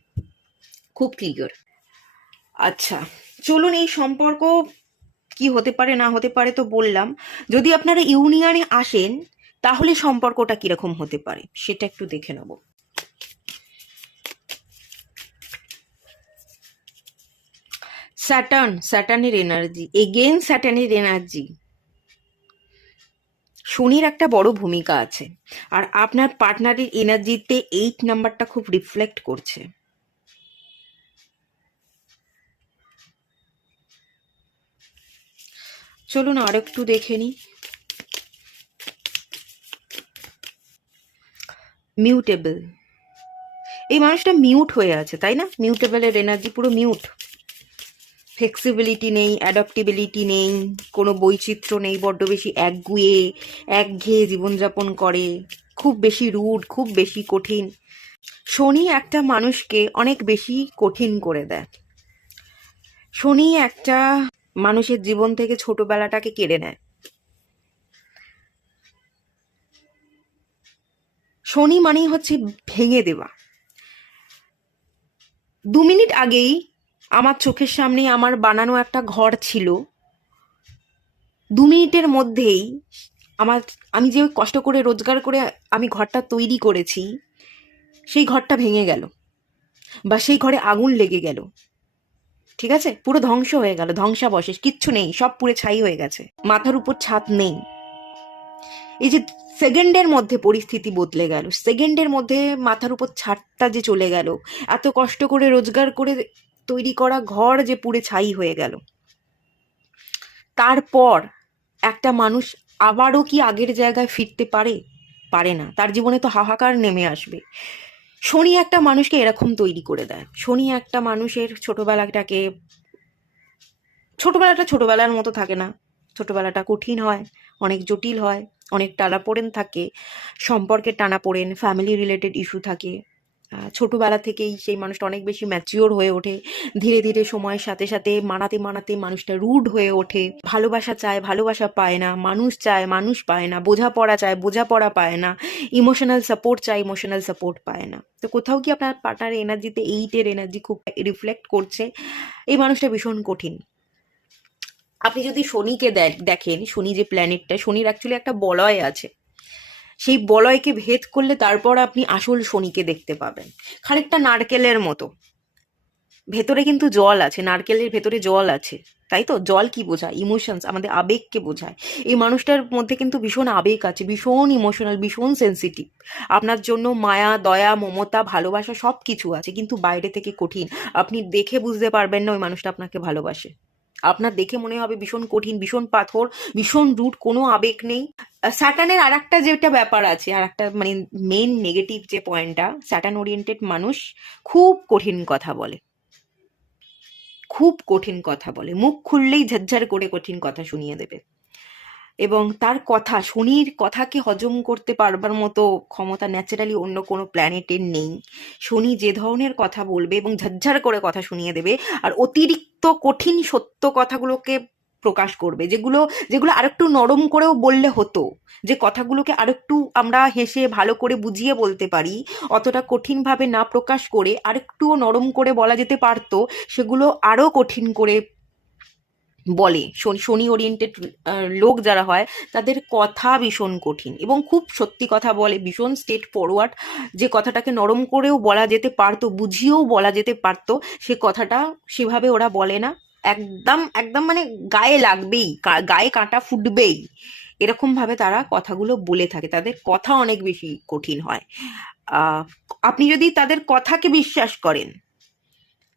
খুব ক্লিয়ার। আচ্ছা, চলুন এই সম্পর্ক কি হতে পারে না হতে পারে তো বললাম। যদি আপনারা ইউনিয়নে আসেন, তাহলে সম্পর্কটা কিরকম হতে পারে সেটা একটু দেখে নেব। স্যাটার্নের এনার্জি, এগেন স্যাটার্নের এনার্জি। শনির একটা বড় ভূমিকা আছে, আর আপনার পার্টনারের এনার্জিতে 8 নাম্বারটা খুব রিফ্লেক্ট করছে। চলুন আর একটু দেখে নিই। মিউটেবল, এই মানুষটা মিউট হয়ে আছে, তাই না? মিউটেবলের এনার্জি পুরো মিউট। ফ্লেক্সিবিলিটি নেই, অ্যাডাপ্টেবিলিটি নেই, কোনো বৈচিত্র্য নেই, বড্ড বেশি একঘেয়ে জীবনযাপন করে, খুব বেশি রুড, খুব বেশি কঠিন। শনি একটা মানুষকে অনেক বেশি কঠিন করে দেয়। শনি একটা মানুষের জীবন থেকে ছোটবেলাটাকে কেড়ে নেয়। শনি মানেই হচ্ছে ভেঙে দেওয়া। 2 মিনিট আগেই আমার চোখের সামনে আমার বানানো একটা ঘর ছিল, 2 মিনিটের মধ্যেই আমি যে কষ্ট করে রোজগার করে আমি ঘরটা তৈরি করেছি, সেই ঘরটা ভেঙে গেল, বা সেই ঘরে আগুন লেগে গেল। ঠিক আছে, পুরো ধ্বংস হয়ে গেল, ধ্বংসাবশেষ, কিচ্ছু নেই, সব পুড়ে ছাই হয়ে গেছে, মাথার উপর ছাদ নেই। এই যে সেকেন্ডের মধ্যে পরিস্থিতি বদলে গেল, সেকেন্ডের মধ্যে মাথার উপর ছাদটা যে চলে গেল, এত কষ্ট করে রোজগার করে তৈরি করা ঘর যে পুড়ে ছাই হয়ে গেল। তারপর একটা মানুষ আবারও কি আগের জায়গায় ফিরতে পারে? পারে না, তার জীবনে তো হাহাকার নেমে আসবে। শনি একটা মানুষকে এরকম তৈরি করে দেয়। শনি একটা মানুষের ছোটবেলাটা ছোটবেলার মতো থাকে না, ছোটবেলাটা কঠিন হয়, অনেক জটিল হয়, অনেক টানাপোড়েন থাকে, সম্পর্কের টানাপোড়েন, ফ্যামিলি রিলেটেড ইস্যু থাকে। ছোটবেলা থেকেই সেই মানুষটা অনেক বেশি ম্যাচিওর হয়ে ওঠে, ধীরে ধীরে সময়ের সাথে সাথে মানাতে মানাতে মানুষটা রুড হয়ে ওঠে, ভালোবাসা চায়, ভালোবাসা পায় না, মানুষ চায়, মানুষ পায় না, বোঝাপড়া চায়, বোঝাপড়া পায় না, ইমোশনাল সাপোর্ট চায়, ইমোশনাল সাপোর্ট পায় না। তো কোথাও কি আপনার পার্টনার এনার্জিতে 8-এর এনার্জি খুব রিফ্লেক্ট করছে? এই মানুষটা ভীষণ কঠিন। আপনি যদি শনিকে দেখেন, শনি যে প্ল্যানেটটা, শনির অ্যাকচুয়ালি একটা বলয় আছে, সেই বলয়কে ভেদ করলে তারপর আপনি আসল শনিকে দেখতে পাবেন। খানিকটা নারকেলের মতো, ভেতরে কিন্তু জল আছে, নারকেলের ভেতরে জল আছে, তাই তো? জল কি বোঝায়? ইমোশনস, আমাদের আবেগকে বোঝায়। এই মানুষটার মধ্যে কিন্তু ভীষণ আবেগ আছে, ভীষণ ইমোশনাল, ভীষণ সেন্সিটিভ। আপনার জন্য মায়া, দয়া, মমতা, ভালোবাসা সব কিছু আছে, কিন্তু বাইরে থেকে কঠিন। আপনি দেখে বুঝতে পারবেন না ওই মানুষটা আপনাকে ভালোবাসে। আপনার দেখে মনে হবে ভীষণ কঠিন, ভীষণ পাথর, ভীষণ রুট, কোনো আবেগ নেই। স্যাটার্নের আর একটা যেটা ব্যাপার আছে, আর একটা মানে মেন নেগেটিভ যে পয়েন্টটা, স্যাটার্ন ওরিয়েন্টেড মানুষ খুব কঠিন কথা বলে, খুব কঠিন কথা বলে, মুখ খুললেই ঝরঝর করে কঠিন কথা শুনিয়ে দেবে। এবং তার কথা, শনির কথাকে হজম করতে পারবার মতো ক্ষমতা ন্যাচারালি অন্য কোনো প্ল্যানেটের নেই। শনি যে ধরনের কথা বলবে এবং ঝরঝর করে কথা শুনিয়ে দেবে, আর অতিরিক্ত কঠিন সত্য কথাগুলোকে প্রকাশ করবে, যেগুলো যেগুলো আরেকটু নরম করেও বললে হতো, যে কথাগুলোকে আরেকটু আমরা হেসে ভালো করে বুঝিয়ে বলতে পারি, অতটা কঠিনভাবে না প্রকাশ করে আরেকটুও নরম করে বলা যেতে পারতো, সেগুলো আরো কঠিন করে বলে। শনি ওরিয়েন্টেড লোক যারা হয়, তাদের কথা ভীষণ কঠিন এবং খুব সত্যি কথা বলে, ভীষণ স্ট্রেট ফরওয়ার্ড। যে কথাটাকে নরম করেও বলা যেতে পারতো, বুঝিয়েও বলা যেতে পারতো, সে কথাটা সেভাবে ওরা বলে না। একদম একদম মানে গায়ে লাগবেই, গায়ে কাঁটা ফুটবেই, এরকম ভাবে তারা কথাগুলো বলে থাকে। তাদের কথা অনেক বেশি কঠিন হয়। আহ আপনি যদি তাদের কথাকে বিশ্বাস করেন,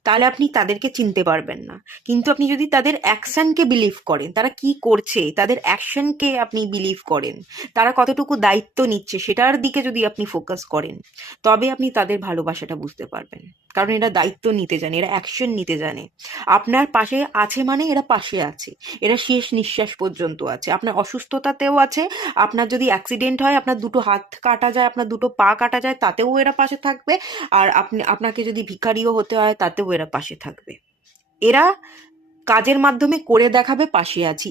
তাহলে আপনি তাদেরকে চিনতে পারবেন না। কিন্তু আপনি যদি তাদের অ্যাকশনকে বিলিভ করেন, তারা কি করছে, তাদের অ্যাকশনকে আপনি বিলিভ করেন, তারা কতটুকু দায়িত্ব নিচ্ছে, সেটার দিকে যদি আপনি ফোকাস করেন, তবে আপনি তাদের ভালোবাসাটা বুঝতে পারবেন। কারণ এরা দায়িত্ব নিতে জানে, এরা অ্যাকশন নিতে জানে। আপনার পাশে আছে মানে এরা পাশে আছে, এরা শেষ নিঃশ্বাস পর্যন্ত আছে, আপনার অসুস্থতাতেও আছে, আপনার যদি অ্যাক্সিডেন্ট হয়, আপনার দুটো হাত কাটা যায়, আপনার দুটো পা কাটা যায়, তাতেও এরা পাশে থাকবে। আর আপনাকে যদি ভিখারিও হতে হয়, তাতেও এরা পাশে থাকবে। এরা কাজের মাধ্যমে করে দেখাবে পাশে আছি,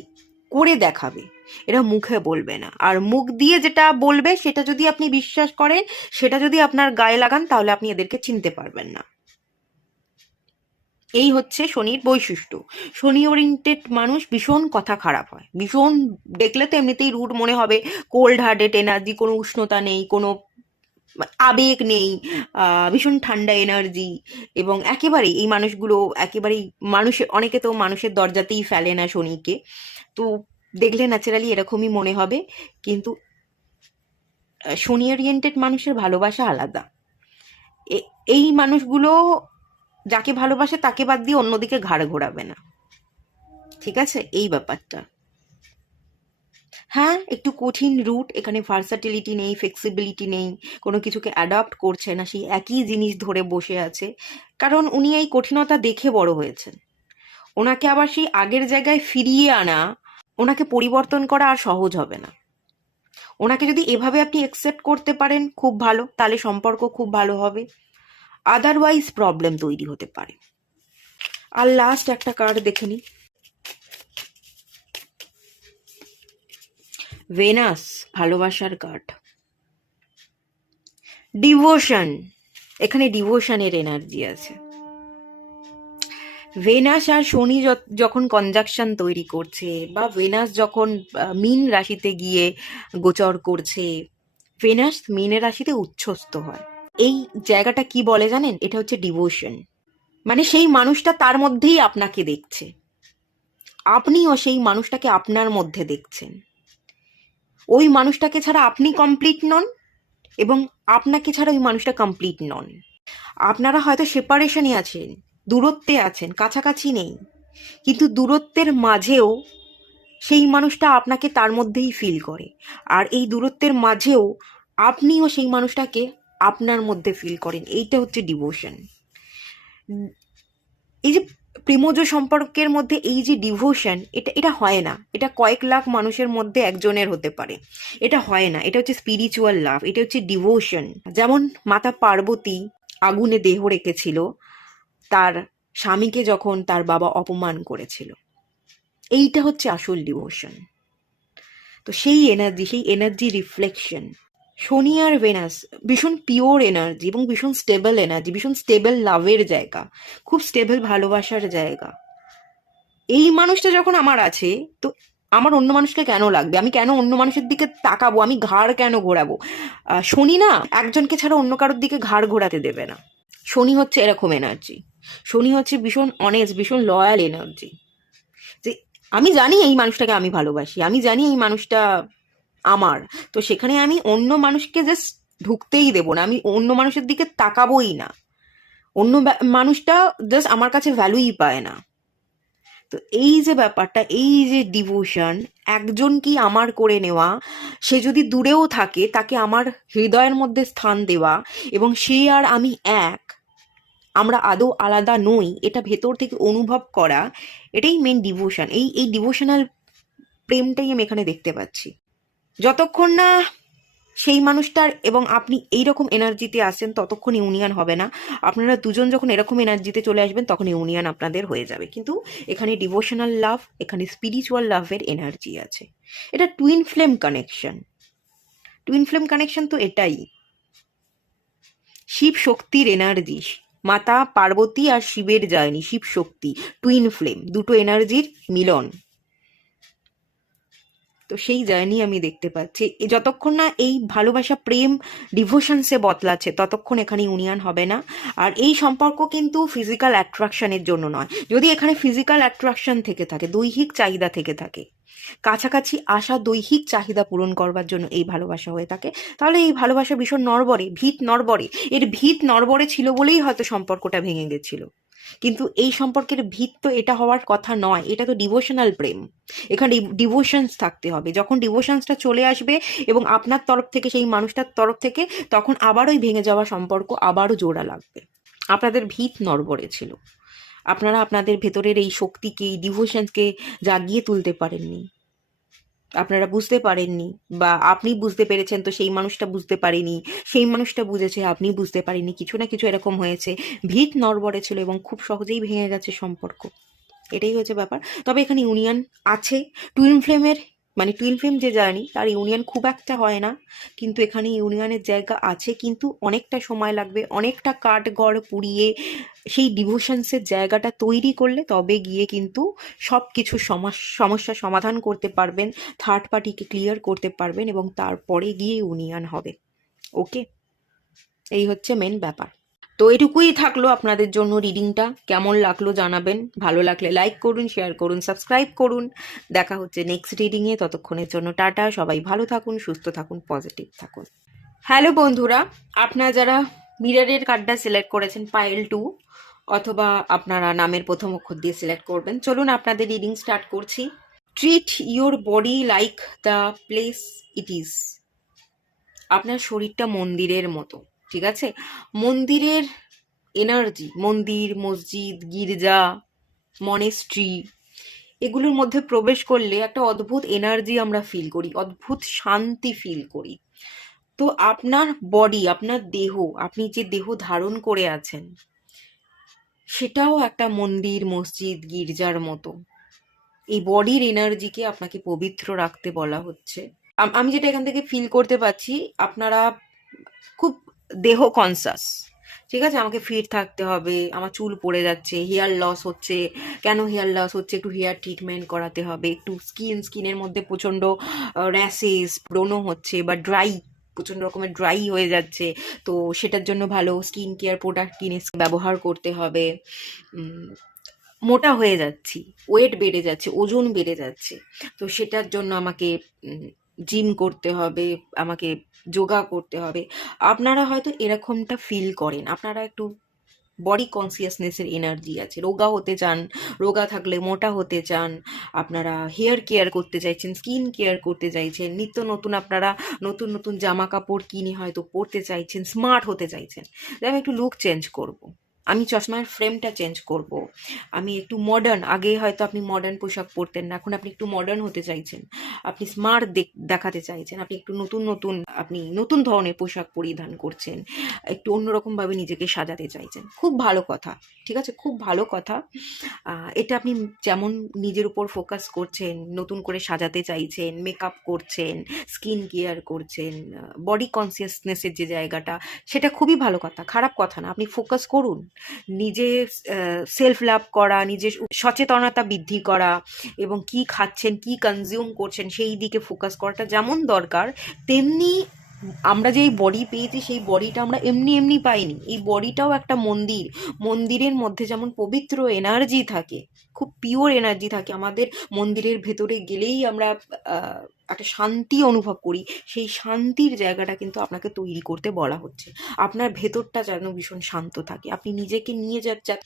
করে দেখাবে। এরা মুখে বলবে না, আর মুখ দিয়ে যেটা বলবে সেটা যদি আপনি বিশ্বাস করেন, সেটা যদি আপনার গায়ে লাগান, তাহলে আপনি এদেরকে চিনতে পারবেন না। এই হচ্ছে শনির বৈশিষ্ট্য। শনি ওরিয়েন্টেড মানুষ ভীষণ কথা খারাপ হয়, ভীষণ, দেখলে তো এমনিতেই রুড মনে হবে, কোল্ড হার্টেড এনার্জি, কোনো উষ্ণতা নেই, কোনো আবেগ নেই, ভীষণ ঠান্ডা এনার্জি। এবং একেবারেই এই মানুষগুলো একেবারেই, মানুষের, অনেকে তো মানুষের দরজাতেই ফেলে না শনিকে। তো দেখলে ন্যাচারালি এরকমই মনে হবে, কিন্তু শনি ওরিয়েন্টেড মানুষের ভালোবাসা আলাদা। এই মানুষগুলো যাকে ভালোবাসে তাকে বাদ দিয়ে অন্যদিকে ঘাড় ঘোরাবে না, ঠিক আছে, এই ব্যাপারটা। হ্যাঁ, একটু কঠিন রুট, এখানে ভার্সাটিলিটি নেই, ফ্লেক্সিবিলিটি নেই, কোনো কিছুকে অ্যাডাপ্ট করছে না, সেই একই জিনিস ধরে বসে আছে, কারণ উনি এই কঠিনতা দেখে বড় হয়েছেন। ওনাকে আবার সেই আগের জায়গায় ফিরিয়ে আনা, ওনাকে পরিবর্তন করা আর সহজ হবে না। ওনাকে যদি এভাবে আপনি অ্যাকসেপ্ট করতে পারেন খুব ভালো, তাহলে সম্পর্ক খুব ভালো হবে, আদারওয়াইজ প্রবলেম তৈরি হতে পারে। আর লাস্ট একটা কার্ড দেখে নিই, ভেনাস, ভালোবাসার কার্ড, ডিভোশন, এখানে ডিভোশনের এনার্জি আছে। ভেনাস আর শনি যখন কনজাকশন তৈরি করছে, বা ভেনাস যখন মীন রাশিতে গিয়ে গোচর করছে, ভেনাস মীনের রাশিতে উচ্ছ্বস্ত হয়। এই জায়গাটা কি বলে জানেন? এটা হচ্ছে ডিভোশন। মানে সেই মানুষটা তার মধ্যেই আপনাকে দেখছে, আপনিও সেই মানুষটাকে আপনার মধ্যে দেখছেন। ওই মানুষটাকে ছাড়া আপনি কমপ্লিট নন, এবং আপনাকে ছাড়া ওই মানুষটা কমপ্লিট নন। আপনারা হয়তো সেপারেশনে আছেন, দূরত্বে আছেন, কাছাকাছি নেই, কিন্তু দূরত্বের মাঝেও সেই মানুষটা আপনাকে তার মধ্যেই ফিল করে, আর এই দূরত্বের মাঝেও আপনিও সেই মানুষটাকে আপনার মধ্যে ফিল করেন। এইটা হচ্ছে ডিভোশন। এই যে প্রেমজ সম্পর্কের মধ্যে এই যে ডিভোশন, এটা হয় না, এটা কয়েক লাখ মানুষের মধ্যে একজনের হতে পারে, এটা হয় না। এটা হচ্ছে স্পিরিচুয়াল লাভ, এটা হচ্ছে ডিভোশন। যেমন মাতা পার্বতী আগুনে দেহ রেখেছিল তার স্বামীকে যখন তার বাবা অপমান করেছিল, এইটা হচ্ছে আসল ডিভোশন। তো সেই এনার্জি রিফ্লেকশন। শনি আর ভেনাস ভীষণ পিওর এনার্জি এবং ভীষণ স্টেবল এনার্জি, ভীষণ স্টেবল লাভের জায়গা, খুব স্টেবল ভালোবাসার জায়গা। এই মানুষটা যখন আমার আছে, তো আমার অন্য মানুষকে কেন লাগবে? আমি কেন অন্য মানুষের দিকে তাকাবো? আমি ঘাড় কেন ঘোরাবো? শনি না একজনকে ছাড়া অন্য কারোর দিকে ঘাড় ঘোরাতে দেবে না। শনি হচ্ছে এরকম এনার্জি। শনি হচ্ছে ভীষণ অনেস্ট, ভীষণ লয়াল এনার্জি। যে আমি জানি এই মানুষটাকে আমি ভালোবাসি, আমি জানি এই মানুষটা আমার, তো সেখানে আমি অন্য মানুষকে জাস্ট ঢুকতেই দেবো না, আমি অন্য মানুষের দিকে তাকাবোই না। অন্য মানুষটা জাস্ট আমার কাছে ভ্যালুই পায় না। তো এই যে ব্যাপারটা, এই যে ডিভোশন, একজন কি আমার করে নেওয়া, সে যদি দূরেও থাকে তাকে আমার হৃদয়ের মধ্যে স্থান দেওয়া, এবং সে আর আমি এক, আমরা আদৌ আলাদা নই, এটা ভেতর থেকে অনুভব করা, এটাই মেন ডিভোশন। এই ডিভোশনাল প্রেমটাই আমি এখানে দেখতে পাচ্ছি। যতক্ষণ না সেই মানুষটার এবং আপনি এইরকম এনার্জিতে আসেন, ততক্ষণ ইউনিয়ন হবে না। আপনারা দুজন যখন এরকম এনার্জিতে চলে আসবেন, তখন ইউনিয়ন আপনাদের হয়ে যাবে। কিন্তু এখানে ডিভোশনাল লাভ, এখানে স্পিরিচুয়াল লাভের এনার্জি আছে। এটা twin flame connection. Twin flame connection তো এটাই শিব শক্তির এনার্জি, মাতা পার্বতী আর শিবের জার্নি, শিব শক্তি, টুইন ফ্লেম, দুটো এনার্জির মিলন। তো সেই জার্নি আমি দেখতে পাচ্ছি। যতক্ষণ না এই ভালোবাসা, প্রেম, ডিভোশনসে বদলাচ্ছে, ততক্ষণ এখানে ইউনিয়ন হবে না। আর এই সম্পর্ক কিন্তু ফিজিক্যাল অ্যাট্রাকশনের জন্য নয়। যদি এখানে ফিজিক্যাল অ্যাট্রাকশন থেকে থাকে, দৈহিক চাহিদা থেকে থাকে, কাছাকাছি আসা দৈহিক চাহিদা পূরণ করবার জন্য এই ভালোবাসা হয়ে থাকে, তাহলে এই ভালোবাসা ভীষণ নড়বড়ে, ভিত নড়বড়ে। এর ভিত নড়বড়ে ছিল বলেই হয়তো সম্পর্কটা ভেঙে গেছিল। কিন্তু এই সম্পর্কের ভিত তো এটা হওয়ার কথা নয়, এটা তো ডিভোশনাল প্রেম। এখানে ডিভোশনস থাকতে হবে। যখন ডিভোশনসটা চলে আসবে এবং আপনার তরফ থেকে, সেই মানুষটার তরফ থেকে, তখন আবার ওই ভেঙে যাওয়া সম্পর্ক আবারও জোড়া লাগবে। আপনাদের ভিত নড়বড়ে ছিল, আপনারা আপনাদের ভেতরের এই শক্তিকে, এই ডিভোশনকে জাগিয়ে তুলতে পারেননি, আপনারা বুঝতে পারেননি, বা আপনি বুঝতে পেরেছেন তো সেই মানুষটা বুঝতে পারেনি, সেই মানুষটা বুঝেছে আপনি বুঝতে পারেননি, কিছু না কিছু এরকম হয়েছে, ভিত নড়বড়ে ছিল এবং খুব সহজেই ভেঙে গেছে সম্পর্ক। এটাই হচ্ছে ব্যাপার। তবে এখানে ইউনিয়ন আছে। টুইন ফ্লেমের মানে টুইন ফ্লেম যে জার্নি, তার ইউনিয়ন খুব একটা হয় না, কিন্তু এখানে ইউনিয়নের জায়গা আছে, কিন্তু অনেকটা সময় লাগবে, অনেকটা কাঠগড় পুড়িয়ে সেই ডিভোশনসের জায়গাটা তৈরি করলে তবে গিয়ে কিন্তু সব কিছু সমস্যা সমাধান করতে পারবেন, থার্ড পার্টিকে ক্লিয়ার করতে পারবেন, এবং তারপরে গিয়ে ইউনিয়ন হবে। ওকে, এই হচ্ছে মেন ব্যাপার। তো এটুকুই থাকলো আপনাদের জন্য রিডিংটা। কেমন লাগলো জানাবেন, ভালো লাগলে লাইক করুন, শেয়ার করুন, সাবস্ক্রাইব করুন। দেখা হচ্ছে নেক্সট রিডিংয়ে, ততক্ষণের জন্য টাটা। সবাই ভালো থাকুন, সুস্থ থাকুন, পজিটিভ থাকুন। হ্যালো বন্ধুরা, আপনারা যারা মিররের কার্ডটা সিলেক্ট করেছেন পাইল 2, অথবা আপনারা নামের প্রথম অক্ষর দিয়ে সিলেক্ট করবেন, চলুন আপনাদের রিডিং স্টার্ট করছি। Treat your body like the place it is. আপনার শরীরটা মন্দিরের মতো, ঠিক আছে? মন্দিরের এনার্জি, মন্দির, মসজিদ, গির্জা, মনেস্ট্রি, এগুলোর মধ্যে প্রবেশ করলে একটা অদ্ভুত এনার্জি আমরা ফিল করি, অদ্ভুত শান্তি ফিল করি। তো আপনার বডি, আপনার দেহ, আপনি যে দেহ ধারণ করে আছেন, সেটাও একটা মন্দির, মসজিদ, গির্জার মতো। এই বডির এনার্জিকে আপনাকে পবিত্র রাখতে বলা হচ্ছে। আমি যেটা এখান থেকে ফিল করতে পারছি, আপনারা খুব দেহ কনসাস, ঠিক আছে? আমাকে ফিট থাকতে হবে, আমার চুল পড়ে যাচ্ছে, হেয়ার লস হচ্ছে, কেন হেয়ার লস হচ্ছে, একটু হেয়ার ট্রিটমেন্ট করাতে হবে, একটু স্কিনের মধ্যে প্রচণ্ড র্যাশেস, ব্রণ হচ্ছে, বা ড্রাই, প্রচণ্ড রকমের ড্রাই হয়ে যাচ্ছে, তো সেটার জন্য ভালো স্কিন কেয়ার প্রোডাক্ট কিনে ব্যবহার করতে হবে। মোটা হয়ে যাচ্ছি, ওয়েট বেড়ে যাচ্ছে, ওজন বেড়ে যাচ্ছে, তো সেটার জন্য আমাকে জিম করতে হবে, আমাকে যোগা করতে হবে। আপনারা হয়তো এরকমটা ফিল করেন, আপনারা একটু বডি কনসিয়াসনেসের এনার্জি আছে, রোগা হতে চান, রোগা থাকলে মোটা হতে চান, আপনারা হেয়ার কেয়ার করতে চাইছেন, স্কিন কেয়ার করতে চাইছেন, নিত্য নতুন আপনারা নতুন নতুন জামা কাপড় কিনে হয়তো পরতে চাইছেন, স্মার্ট হতে চাইছেন, যে আমি একটু লুক চেঞ্জ করব, আমি চশমার ফ্রেমটা চেঞ্জ করব, আমি একটু মডার্ন, আগে হয়তো আপনি মডার্ন পোশাক পরতেন না, এখন আপনি একটু মডার্ন হতে চাইছেন, আপনি স্মার্ট দেখাতে চাইছেন, আপনি একটু নতুন নতুন, আপনি নতুন ধরনের পোশাক পরিধান করছেন, একটু অন্যরকমভাবে নিজেকে সাজাতে চাইছেন। খুব ভালো কথা, ঠিক আছে? খুব ভালো কথা। এটা আপনি যেমন নিজের উপর ফোকাস করছেন, নতুন করে সাজাতে চাইছেন, মেকআপ করছেন, স্কিন কেয়ার করছেন, বডি কনসিয়াসনেসের যে জায়গাটা, সেটা খুবই ভালো কথা, খারাপ কথা না। আপনি ফোকাস করুন, নিজে সেলফ লাভ করা, নিজের সচেতনতা বৃদ্ধি করা, এবং কি খাচ্ছেন, কি কনজিউম করছেন, সেই দিকে ফোকাস করাটা যেমন দরকার, তেমনি আমরা যে বডি পেয়েছি, সেই বডিটা আমরা এমনি এমনি পাইনি। এই বডিটাও একটা মন্দির, মন্দিরের মধ্যে যেমন পবিত্র এনার্জি থাকে, খুব পিওর এনার্জি থাকে, আমাদের মন্দিরের ভেতরে গেলেই আমরা একটা শান্তি অনুভব করি, সেই শান্তির জায়গাটা কিন্তু আপনাকে তৈরি করতে বলা হচ্ছে। আপনার ভেতরটা যেন ভীষণ শান্ত থাকে, আপনি নিজেকে নিয়ে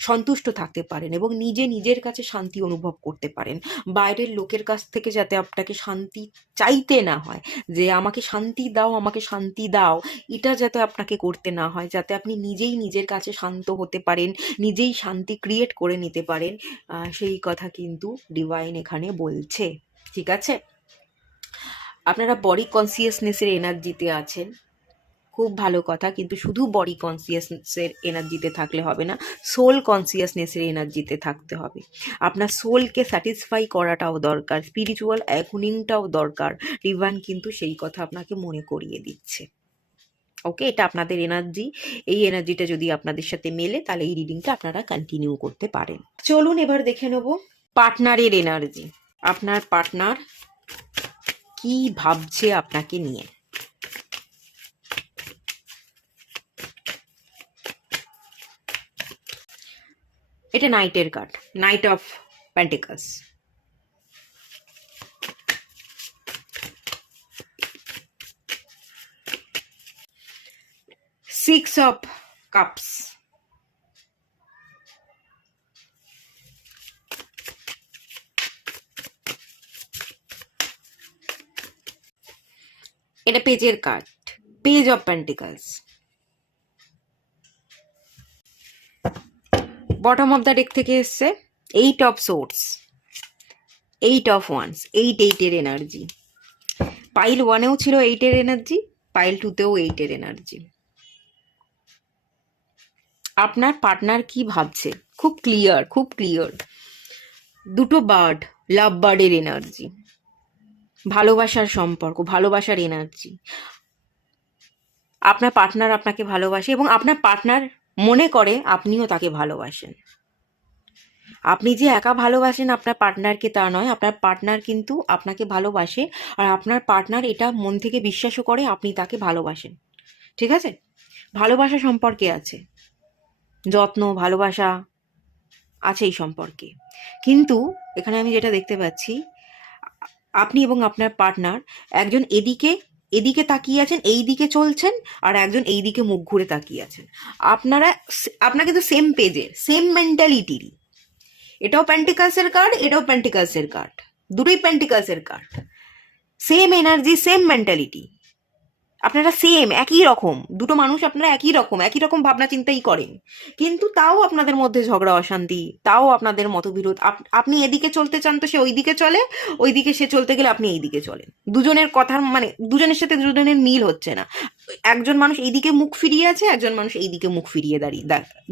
সন্তুষ্ট থাকতে পারেন, এবং নিজে নিজের কাছে শান্তি অনুভব করতে পারেন, বাইরের লোকের কাছ থেকে যাতে আপনাকে শান্তি চাইতে না হয়, যে আমাকে শান্তি দাও, আমাকে শান্তি দাও, এটা যাতে আপনাকে করতে না হয়, যাতে আপনি নিজেই নিজের কাছে শান্ত হতে পারেন, নিজেই শান্তি ক্রিয়েট করে নিতে পারেন, সেই কথা কিন্তু ডিভাইন এখানে বলছে, ঠিক আছে? আপনারা বডি কনসিয়াসনেসের এনার্জিতে আছেন, খুব ভালো কথা, কিন্তু শুধু বডি কনসিয়াসনেসের এনার্জিতে থাকলে হবে না, সোল কনসিয়াসনেসের এনার্জিতে থাকতে হবে। আপনার সোলকে স্যাটিসফাই করাটাও দরকার, স্পিরিচুয়াল অ্যাকুনিংটাও দরকার। ডিভাইন কিন্তু সেই কথা আপনাকে মনে করিয়ে দিচ্ছে। ওকে, এটা আপনাদের এনার্জি, এই এনার্জিটা যদি আপনাদের সাথে মেলে, তাহলে এই রিডিংটা আপনারা কন্টিনিউ করতে পারেন। চলুন এবার দেখে নেব পার্টনারের এনার্জি। আপনার পার্টনার কি ভাবছে আপনাকে নিয়ে। এটা নাইটের card, knight of pentacles. Six of cups, এটা পেজের card, page of pentacles. Bottom of the deck থেকে এসছে eight of swords, eight of wands, এইটের এনার্জি। পাইল 1-এও ছিল এইটের এনার্জি, পাইল 2-তেও এইটের এনার্জি। আপনার পার্টনার কি ভাবছে খুব ক্লিয়ার, খুব ক্লিয়ার। দুটো বার্ড, লাভ বার্ডের এনার্জি, ভালোবাসার সম্পর্ক, ভালোবাসার এনার্জি। আপনার পার্টনার আপনাকে ভালোবাসে, এবং আপনার পার্টনার মনে করে আপনিও তাকে ভালোবাসেন। আপনি যে একা ভালোবাসেন আপনার পার্টনারকে তা নয়, আপনার পার্টনার কিন্তু আপনাকে ভালোবাসে, আর আপনার পার্টনার এটা মন থেকে বিশ্বাসও করে আপনি তাকে ভালোবাসেন, ঠিক আছে? ভালোবাসা সম্পর্কে আছে। যত্ন, ভালোবাসা আছে এই সম্পর্কে। কিন্তু এখানে আমি যেটা দেখতে পাচ্ছি, আপনি এবং আপনার পার্টনার একজন এদিকে এদিকে তাকিয়ে আছেন, এই দিকে চলছেন, আর একজন এই দিকে মুখ ঘুরে তাকিয়ে আছেন। আপনারা কিন্তু সেম পেজে, সেম মেন্টালিটিরই। এটাও পেন্টিকালসের কার্ড, এটাও পেন্টিকালসের কার্ড, দুটোই পেন্টিকালসের card. Same energy, same mentality, আপনারা সেম, একই রকম দুটো মানুষ, আপনারা একই রকম ভাবনা চিন্তাই করেন। কিন্তু তাও আপনাদের মধ্যে ঝগড়া অশান্তি, তাও আপনাদের মতবিরোধ। আপনি এদিকে চলতে চান তো সে ওইদিকে চলে, ওইদিকে সে চলতে গেলে আপনি এইদিকে চলেন। দুজনের কথার মানে দুজনের সাথে দুজনের মিল হচ্ছে না। একজন মানুষ এইদিকে মুখ ফিরিয়ে আছে, একজন মানুষ এইদিকে মুখ ফিরিয়ে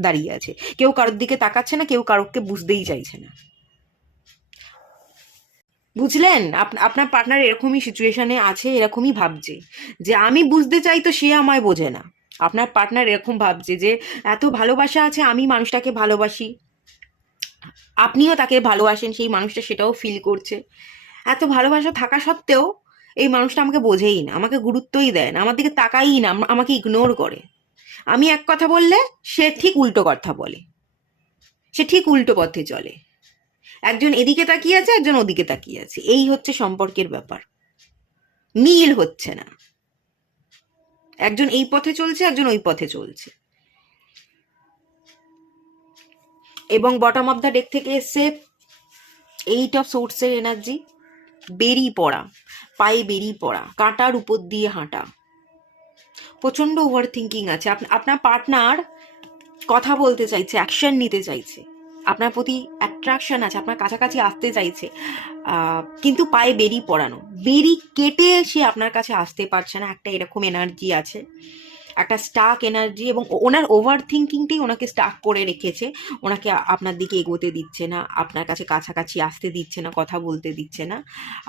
দাঁড়িয়ে আছে। কেউ কারোর দিকে তাকাচ্ছে না, কেউ কারোকে বুঝতেই চাইছে না। বুঝলেন? আপনার পার্টনার এরকমই সিচুয়েশনে আছে, এরকমই ভাবছে যে আমি বুঝতে চাই তো সে আমায় বোঝে না। আপনার পার্টনার এরকম ভাবছে যে এত ভালোবাসা আছে, আমি মানুষটাকে ভালোবাসি, আপনিও তাকে ভালোবাসেন, সেই মানুষটা সেটাও ফিল করছে। এত ভালোবাসা থাকা সত্ত্বেও এই মানুষটা আমাকে বোঝেই না, আমাকে গুরুত্বই দেয় না, আমার দিকে তাকাই না, আমাকে ইগনোর করে। আমি এক কথা বললে সে ঠিক উল্টো কথা বলে, সে ঠিক উল্টো পথে চলে। একজন এদিকে তাকিয়ে আছে, একজন ওদিকে তাকিয়ে আছে। এই হচ্ছে সম্পর্কের ব্যাপার, মিল হচ্ছে না। একজন এই পথে চলছে, একজন ওই পথে চলছে। এবং বটম অফ দ্য ডেক থেকে এসছে 8 অফ সোর্সের এনার্জি, বেরিয়ে পড়া, পায়ে বেরিয়ে পড়া, কাঁটার উপর দিয়ে হাঁটা। প্রচন্ড ওভার থিঙ্কিং আছে। আপনার পার্টনার কথা বলতে চাইছে, অ্যাকশন নিতে চাইছে, আপনার প্রতি অ্যাট্রাকশন আছে, আপনার কাছাকাছি আসতে চাইছে, কিন্তু পায়ে বেরি পড়ানো, বেরি কেটে সে আপনার কাছে আসতে পারছে না। একটা এরকম এনার্জি আছে, একটা স্টাক এনার্জি। এবং ওনার ওভার থিঙ্কিংটাই ওনাকে স্টাক করে রেখেছে, ওনাকে আপনার দিকে এগোতে দিচ্ছে না, আপনার কাছে কাছাকাছি আসতে দিচ্ছে না, কথা বলতে দিচ্ছে না।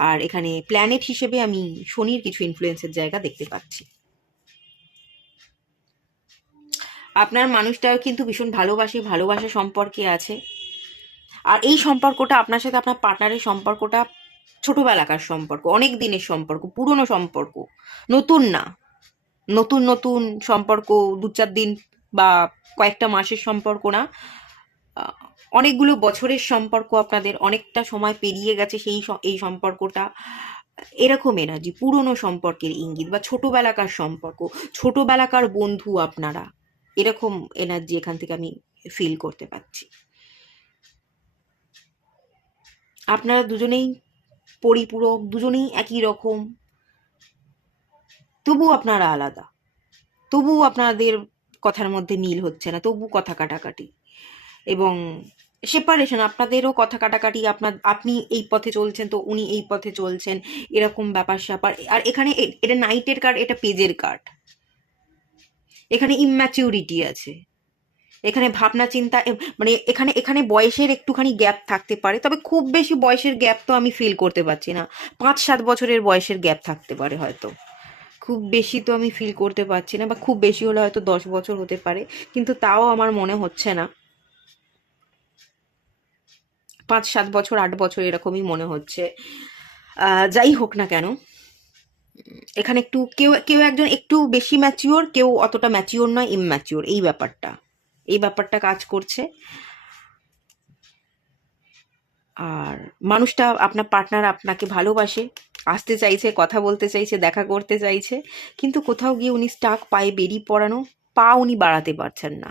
আর এখানে প্ল্যানেট হিসেবে আমি শনির কিছু ইনফ্লুয়েন্সের জায়গা দেখতে পাচ্ছি। আপনার মানুষটাও কিন্তু ভীষণ ভালোবাসা সম্পর্কে আছে। আর এই সম্পর্কটা আপনার সাথে আপনার পার্টনারের সম্পর্কটা ছোটবেলাকার সম্পর্ক, অনেক দিনের সম্পর্ক, পুরনো সম্পর্ক, নতুন না। নতুন নতুন সম্পর্ক 2-4 দিন বা কয়েকটা মাসের সম্পর্ক না, অনেকগুলো বছরের সম্পর্ক। আপনাদের অনেকটা সময় পেরিয়ে গেছে এই সম্পর্কটা। এরকম এনার্জি, পুরনো সম্পর্কের ইঙ্গিত, বা ছোটবেলাকার সম্পর্ক, ছোটবেলাকার বন্ধু আপনারা, এরকম এনার্জি এখান থেকে আমি ফিল করতে পারছি। আপনারা দুজনেই পরিপূরক, দুজনেই একই রকম, তবুও আপনারা আলাদা, তবুও আপনাদের কথার মধ্যে মিল হচ্ছে না, তবু কথা কাটাকাটি এবং সেপারেশন। আপনাদেরও কথা কাটাকাটি, আপনি এই পথে চলছেন তো উনি এই পথে চলছেন, এরকম ব্যাপার স্যাপার। আর এখানে এটা নাইটের কার্ড, এটা পেজের কার্ড। এখানে ইম্যাচিউরিটি আছে, এখানে ভাবনা চিন্তা, মানে এখানে এখানে বয়সের একটুখানি গ্যাপ থাকতে পারে, তবে খুব বেশি বয়সের গ্যাপ তো আমি ফিল করতে পারছি না। 5-7 বছরের বয়সের গ্যাপ থাকতে পারে হয়তো, খুব বেশি তো আমি ফিল করতে পারছি না, বা খুব বেশি হলে হয়তো 10 বছর হতে পারে, কিন্তু তাও আমার মনে হচ্ছে না। 5-7 বছর, 8 বছর এরকমই মনে হচ্ছে। যাই হোক না কেন, এখানে একটু কেউ কেউ একজন একটু বেশি ম্যাচিওর, কেউ অতটা ম্যাচিওর নয়, ইমম্যাচিওর, এই ব্যাপারটা কাজ করছে। আর মানুষটা, আপনার পার্টনার আপনাকে ভালোবাসে, আসতে চাইছে, কথা বলতে চাইছে, দেখা করতে চাইছে, কিন্তু কোথাও গিয়ে উনি স্টাক, পায়ে বেরিয়ে পড়ানো, পা উনি বাড়াতে পারছেন না।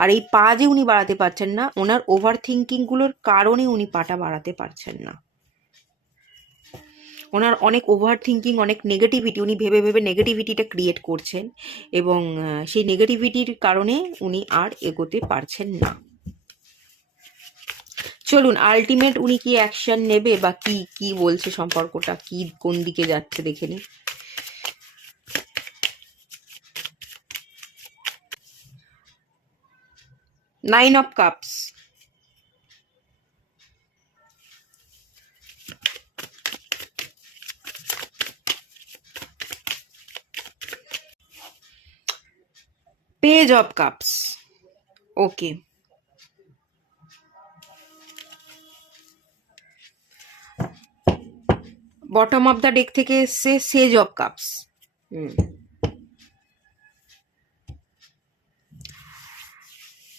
আর এই পা যে উনি বাড়াতে পারছেন না, ওনার ওভার থিঙ্কিংগুলোর কারণে উনি পাটা বাড়াতে পারছেন না। ওনার অনেক ওভার থিঙ্কিং, অনেক নেগেটিভিটি, উনি ভেবে ভেবে নেগেটিভিটিটা ক্রিয়েট করছেন, এবং সেই নেগেটিভিটির কারণে উনি আর এগোতে পারছেন না। চলুন, আলটিমেট উনি কি অ্যাকশন নেবে, বা কি কি বলছে, সম্পর্কটা কি কোন দিকে যাচ্ছে দেখে নি। Nine of cups, page of cups, okay. Bottom of the deck থেকে এসছে সেজ অফ কাপস।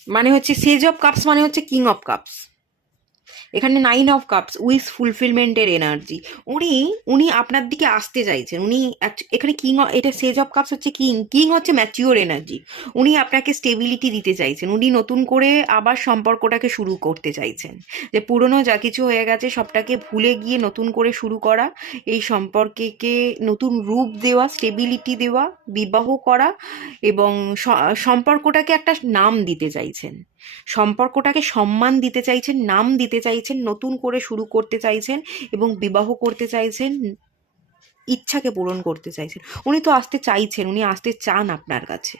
মানে হচ্ছে সেজ অফ কাপস মানে হচ্ছে কিং অফ কাপস। এখানে 9 অফ কাপস উইথ ফুলফিলমেন্টের এনার্জি। উনি উনি আপনার দিকে আসতে চাইছেন। উনি এখানে কিং, এটা সেজ অফ কাপস হচ্ছে কিং, কিং হচ্ছে ম্যাচিওর এনার্জি। উনি আপনাকে স্টেবিলিটি দিতে চাইছেন। উনি নতুন করে আবার সম্পর্কটাকে শুরু করতে চাইছেন, যে পুরনো যা কিছু হয়ে গেছে সবটাকে ভুলে গিয়ে নতুন করে শুরু করা, এই সম্পর্ককে নতুন রূপ দেওয়া, স্টেবিলিটি দেওয়া, বিবাহ করা, এবং সম্পর্কটাকে একটা নাম দিতে চাইছেন, সম্পর্কটাকে সম্মান দিতে চাইছেন, নাম দিতে চাইছেন, নতুন করে শুরু করতে চাইছেন, এবং বিবাহ করতে চাইছেন, ইচ্ছাকে পূরণ করতে চাইছেন। উনি তো আসতে চাইছেন, উনি আসতে চান আপনার কাছে,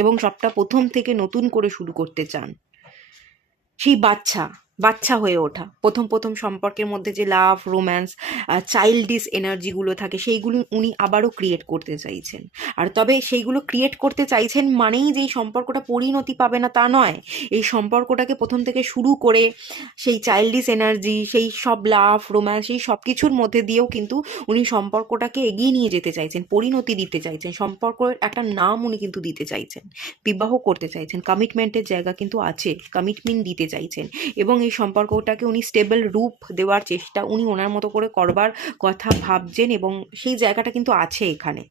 এবং সবটা প্রথম থেকে নতুন করে শুরু করতে চান। সেই বাচ্চা বাচ্চা হয়ে ওঠা, প্রথম প্রথম সম্পর্কের মধ্যে যে লাভ, রোম্যান্স, চাইল্ডিশ এনার্জিগুলো থাকে, সেইগুলো উনি আবারও ক্রিয়েট করতে চাইছেন। আর তবে সেইগুলো ক্রিয়েট করতে চাইছেন মানেই যে এই সম্পর্কটা পরিণতি পাবে না তা নয়। এই সম্পর্কটাকে প্রথম থেকে শুরু করে সেই চাইল্ডিশ এনার্জি, সেই সব লাভ, রোম্যান্স, সেই সব কিছুর মধ্যে দিয়েও কিন্তু উনি সম্পর্কটাকে এগিয়ে নিয়ে যেতে চাইছেন, পরিণতি দিতে চাইছেন, সম্পর্কের একটা নাম উনি কিন্তু দিতে চাইছেন, বিবাহ করতে চাইছেন, কমিটমেন্টের জায়গা কিন্তু আছে, কমিটমেন্ট দিতে চাইছেন, এবং এই সম্পর্কটাকে উনি স্টেবল রূপ দেওয়ার চেষ্টা উনি ওনার মতো করে করবার কথা ভাবছেন, এবং সেই জায়গাটা কিন্তু আছে এখানে,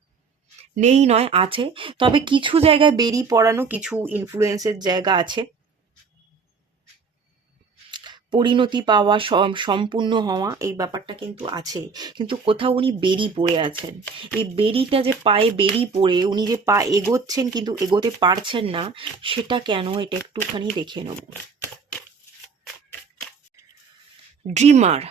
নেই নয়, আছে। তবে কিছু জায়গায় বেরিয়ে পড়ানো, কিছু ইনফ্লুয়েন্সের জায়গা আছে, পরিণতি পাওয়া, সম্পূর্ণ হওয়া, এই ব্যাপারটা কিন্তু আছে। কিন্তু কোথাও উনি বেরি পড়ে আছেন। এই বেরিটা যে পায়ে বেরি পড়ে উনি যে পা এগোচ্ছেন কিন্তু এগোতে পারছেন না, সেটা কেন, এটা একটুখানি দেখে নেব। ড্রিমার,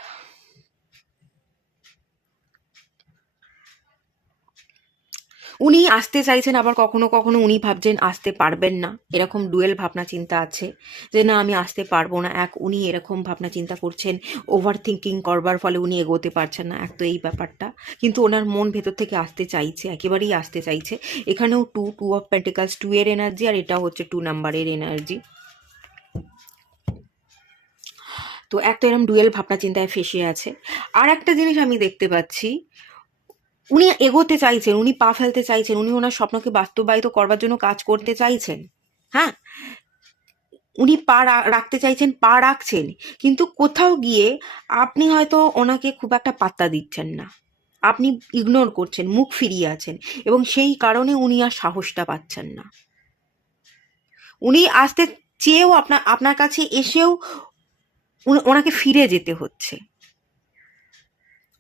উনি আসতে চাইছেন, আবার কখনো কখনো উনি ভাবছেন আসতে পারবেন না, এরকম ডুয়েল ভাবনা চিন্তা আছে, যে না আমি আসতে পারবো না। এক, উনি এরকম ভাবনা চিন্তা করছেন, ওভার থিঙ্কিং করবার ফলে উনি এগোতে পারছেন না, এক তো এই ব্যাপারটা। কিন্তু ওনার মন ভেতর থেকে আসতে চাইছে, একেবারেই আসতে চাইছে। এখানেও টু অফ পেন্টিকালস, 2 এর এনার্জি, আর এটাও হচ্ছে 2 নাম্বারের এনার্জি। তো এক তো এরকম ডুয়েল ভাবনা চিন্তায় ফেসে আছে। আর একটা জিনিস আমি দেখতে পাচ্ছি, উনি এগোতে চাইছেন, উনি পা ফেলতে চাইছেন, উনি ওনার স্বপ্নকে বাস্তবায়িত করবার জন্য কাজ করতে চাইছেন। হ্যাঁ, উনি রাখতে চাইছেন, পা রাখছেন, কিন্তু কোথাও গিয়ে আপনি হয়তো ওনাকে খুব একটা পাত্তা দিচ্ছেন না, আপনি ইগনোর করছেন, মুখ ফিরিয়ে আছেন, এবং সেই কারণে উনি আর সাহসটা পাচ্ছেন না। উনি আসতে চেয়েও আপনার কাছে এসেও ওনাকে ফিরে যেতে হচ্ছে।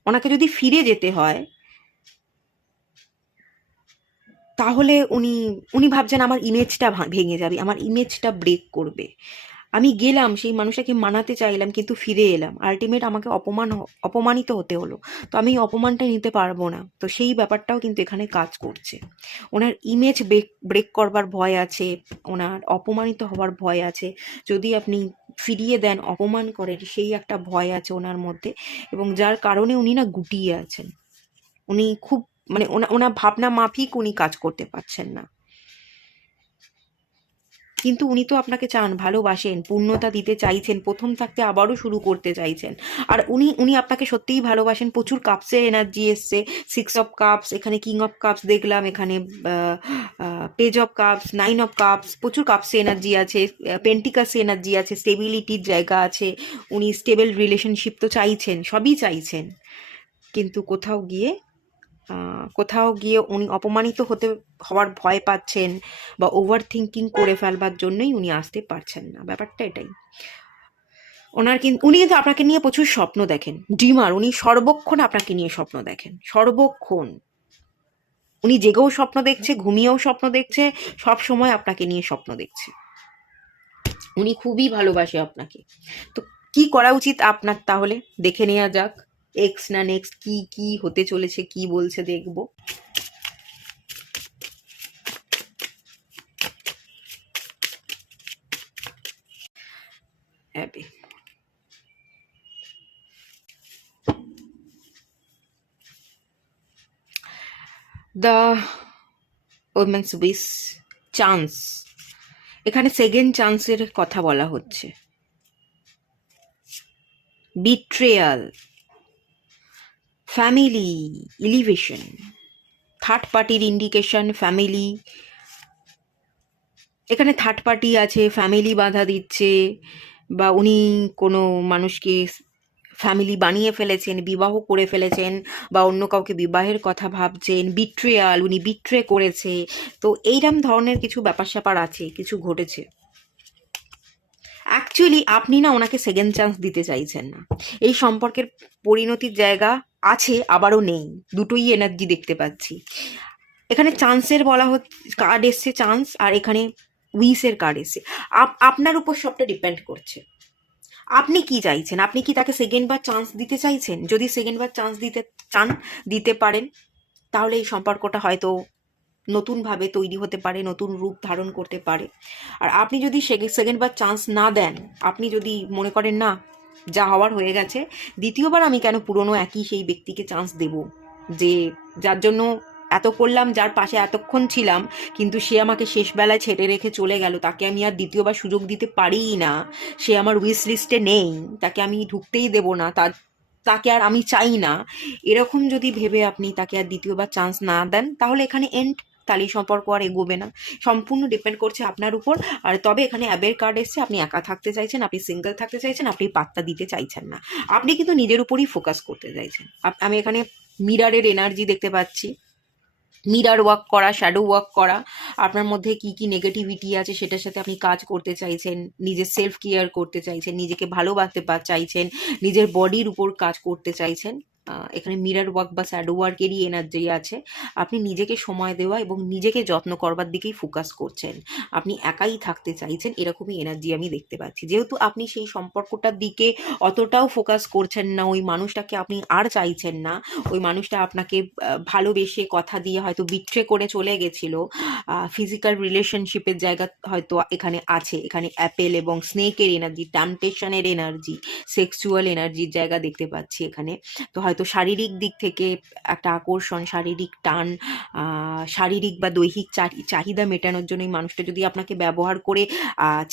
ওনাকে যদি ফিরে যেতে হয়, তাহলে উনি উনি ভাবছেন আমার ইমেজটা ভেঙে যাবে, আমার ইমেজটা ব্রেক করবে। আমি গেলাম সেই মানুষটাকে মানাতে চাইলাম, কিন্তু ফিরে এলাম, আলটিমেট আমাকে অপমানিত হতে হলো। তো আমি এই অপমানটা নিতে পারবো না। তো সেই ব্যাপারটাও কিন্তু এখানে কাজ করছে। ওনার ইমেজ ব্রেক করবার ভয় আছে, ওনার অপমানিত হওয়ার ভয় আছে। যদি আপনি ফিরিয়ে দেন, অপমান করেন, সেই একটা ভয় আছে ওনার মধ্যে, এবং যার কারণে উনি না গুটিয়ে আছেন। উনি খুব, মানে ওনার ভাবনা মাফিক উনি কাজ করতে পারছেন না। কিন্তু উনি তো আপনাকে চান, ভালোবাসেন, পূর্ণতা দিতে চাইছেন, প্রথম থাকতে আবারও শুরু করতে চাইছেন। আর উনি উনি আপনাকে সত্যিই ভালোবাসেন। প্রচুর কাপসের এনার্জি এসছে, 6 অফ কাপস, এখানে কিং অফ কাপস দেখলাম, এখানে page of cups, 9 of cups, প্রচুর কাপসে এনার্জি আছে, পেন্টিকাসে এনার্জি আছে, স্টেবিলিটির জায়গা আছে। উনি স্টেবল রিলেশনশিপ তো চাইছেন, সবই চাইছেন, কিন্তু কোথাও গিয়ে উনি অপমানিত হওয়ার ভয় পাচ্ছেন, বা ওভার থিঙ্কিং করে ফেলবার জন্যই উনি আসতে পারছেন না। ব্যাপারটা এটাই। উনি কিন্তু আপনাকে নিয়ে প্রচুর স্বপ্ন দেখেন, ড্রিমার। উনি সর্বক্ষণ আপনাকে নিয়ে স্বপ্ন দেখেন, সর্বক্ষণ। উনি জেগেও স্বপ্ন দেখছে, ঘুমিয়েও স্বপ্ন দেখছে, সব সময় আপনাকে নিয়ে স্বপ্ন দেখছে। উনি খুবই ভালোবাসে আপনাকে। তো কি করা উচিত আপনার, তাহলে দেখে নেওয়া যাক এক্স না নেক্সট কি কি হতে চলেছে, কি বলছে দেখবো। অ্যাবে, দ্য ওমেন্স উইস, চান্স। এখানে সেকেন্ড চান্সের কথা বলা হচ্ছে। বিট্রেয়াল, ফ্যামিলি, ইলিভেশন, থার্ড পার্টির ইন্ডিকেশন, ফ্যামিলি, এখানে থার্ড পার্টি আছে, ফ্যামিলি বাধা দিচ্ছে, বা উনি কোনো মানুষকে ফ্যামিলি বানিয়ে ফেলেছেন, বিবাহ করে ফেলেছেন, বা অন্য কাউকে বিবাহের কথা ভাবছেন, বিট্রেয়াল, উনি বিট্রে করেছে। তো এইরকম ধরনের কিছু ব্যাপার স্যাপার আছে, কিছু ঘটেছে। অ্যাকচুয়ালি আপনি না ওনাকে সেকেন্ড চান্স দিতে চাইছেন না। এই সম্পর্কের পরিণতির জায়গা আছে, আবারও নেই, দুটোই এনার্জি দেখতে পাচ্ছি। এখানে চান্সের বলা হচ্ছে, কার্ড এসছে চান্স, আর এখানে উইসের কার্ড এসছে। আপনার উপর সবটা ডিপেন্ড করছে, আপনি কি চাইছেন। আপনি কি তাকে সেকেন্ড বার চান্স দিতে চাইছেন? যদি সেকেন্ড বার চান্স দিতে চান, দিতে পারেন, তাহলে এই সম্পর্কটা হয়তো নতুনভাবে তৈরি হতে পারে, নতুন রূপ ধারণ করতে পারে। আর আপনি যদি সেকেন্ড বার চান্স না দেন, আপনি যদি মনে করেন না যা হওয়ার হয়ে গেছে, দ্বিতীয়বার আমি কেন পুরনো একই সেই ব্যক্তিকে চান্স দেব, যে যার জন্য এত করলাম, যার পাশে এতক্ষণ ছিলাম, কিন্তু সে আমাকে শেষ বেলায় ছেড়ে রেখে চলে গেল, তাকে আমি আর দ্বিতীয়বার সুযোগ দিতে পারিই না, সে আমার উইশ লিস্টে নেই, তাকে আমি ঢুকতেই দেব না, তাকে আর আমি চাই না, এরকম যদি ভেবে আপনি তাকে আর দ্বিতীয়বার চান্স না দেন, তাহলে এখানে এন্ড, তাহলে সম্পর্ক আর এগোবে না। সম্পূর্ণ ডিপেন্ড করছে আপনার উপর। আর তবে এখানে অ্যাবের কার্ড এসছে, আপনি একা থাকতে চাইছেন, আপনি সিঙ্গেল থাকতে চাইছেন, আপনি পাত্তা দিতে চাইছেন না, আপনি কিন্তু নিজের উপরই ফোকাস করতে চাইছেন। আমি এখানে মিরারের এনার্জি দেখতে পাচ্ছি, মিরার ওয়ার্ক করা, শ্যাডো ওয়ার্ক করা, আপনার মধ্যে কি কি নেগেটিভিটি আছে সেটার সাথে আপনি কাজ করতে চাইছেন, নিজের সেলফ কেয়ার করতে চাইছেন, নিজেকে ভালোবাসতে চাইছেন, নিজের বডির উপর কাজ করতে চাইছেন। এখানে মিরার ওয়ার্ক বা শ্যাডো ওয়ার্কেরই এনার্জি আছে। আপনি নিজেকে সময় দেওয়া এবং নিজেকে যত্ন করবার দিকেই ফোকাস করছেন, আপনি একাই থাকতে চাইছেন, এরকমই এনার্জি আমি দেখতে পাচ্ছি। যেহেতু আপনি সেই সম্পর্কটার দিকে অতটাও ফোকাস করছেন না, ওই মানুষটাকে আপনি আর চাইছেন না, ওই মানুষটা আপনাকে ভালোবেসে কথা দিয়ে হয়তো বিট্রে করে চলে গেছিল, ফিজিক্যাল রিলেশনশিপের জায়গা হয়তো এখানে আছে, এখানে অ্যাপেল এবং স্নেকের এনার্জি, ট্যাম্পটেশনের এনার্জি, সেক্সুয়াল এনার্জির জায়গা দেখতে পাচ্ছি এখানে। তো হয়তো শারীরিক দিক থেকে একটা আকর্ষণ, শারীরিক টান, শারীরিক বা দৈহিক চাহিদা মেটানোর জন্য এই মানুষটা যদি আপনাকে ব্যবহার করে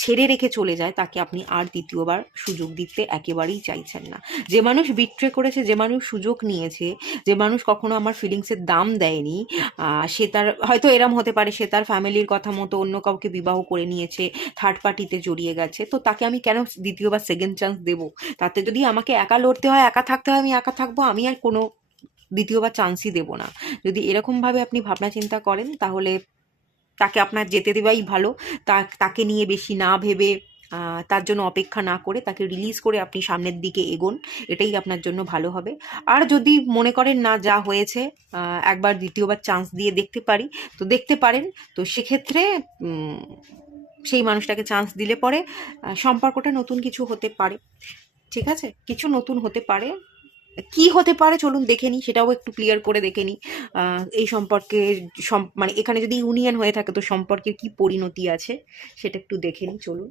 ছেড়ে রেখে চলে যায়, তাকে আপনি আর দ্বিতীয়বার সুযোগ দিতে একেবারেই চাইছেন না। যে মানুষ বিট্রে করেছে, যে মানুষ সুযোগ নিয়েছে, যে মানুষ কখনো আমার ফিলিংসের দাম দেয়নি, সে তার হয়তো এরম হতে পারে, সে তার ফ্যামিলির কথা মতো অন্য কাউকে বিবাহ করে নিয়েছে, থার্ড পার্টিতে জড়িয়ে গেছে, তো তাকে আমি কেন দ্বিতীয়বার সেকেন্ড চান্স দেবো? তাতে যদি আমাকে একা লড়তে হয়, একা থাকতে হয়, আমি একা থাকবো, আমি আর কোনো দ্বিতীয়বার চান্সই দেবো না। যদি এরকমভাবে আপনি ভাবনা চিন্তা করেন, তাহলে তাকে আপনার যেতে দেওয়াই ভালো। তাকে নিয়ে বেশি না ভেবে, তার জন্য অপেক্ষা না করে, তাকে রিলিজ করে আপনি সামনের দিকে এগোন, এটাই আপনার জন্য ভালো হবে। আর যদি মনে করেন না যা হয়েছে একবার দ্বিতীয়বার চান্স দিয়ে দেখতে পারি, তো দেখতে পারেন। তো সেক্ষেত্রে সেই মানুষটাকে চান্স দিলে পরে সম্পর্কটা নতুন কিছু হতে পারে। ঠিক আছে, কিছু নতুন হতে পারে। কি হতে পারে চলুন দেখে নিই, সেটাও একটু ক্লিয়ার করে দেখে নিই। এই সম্পর্কে মানে এখানে যদি ইউনিয়ন হয়ে থাকে, তো সম্পর্কের কি পরিণতি আছে সেটা একটু দেখে নিই, চলুন।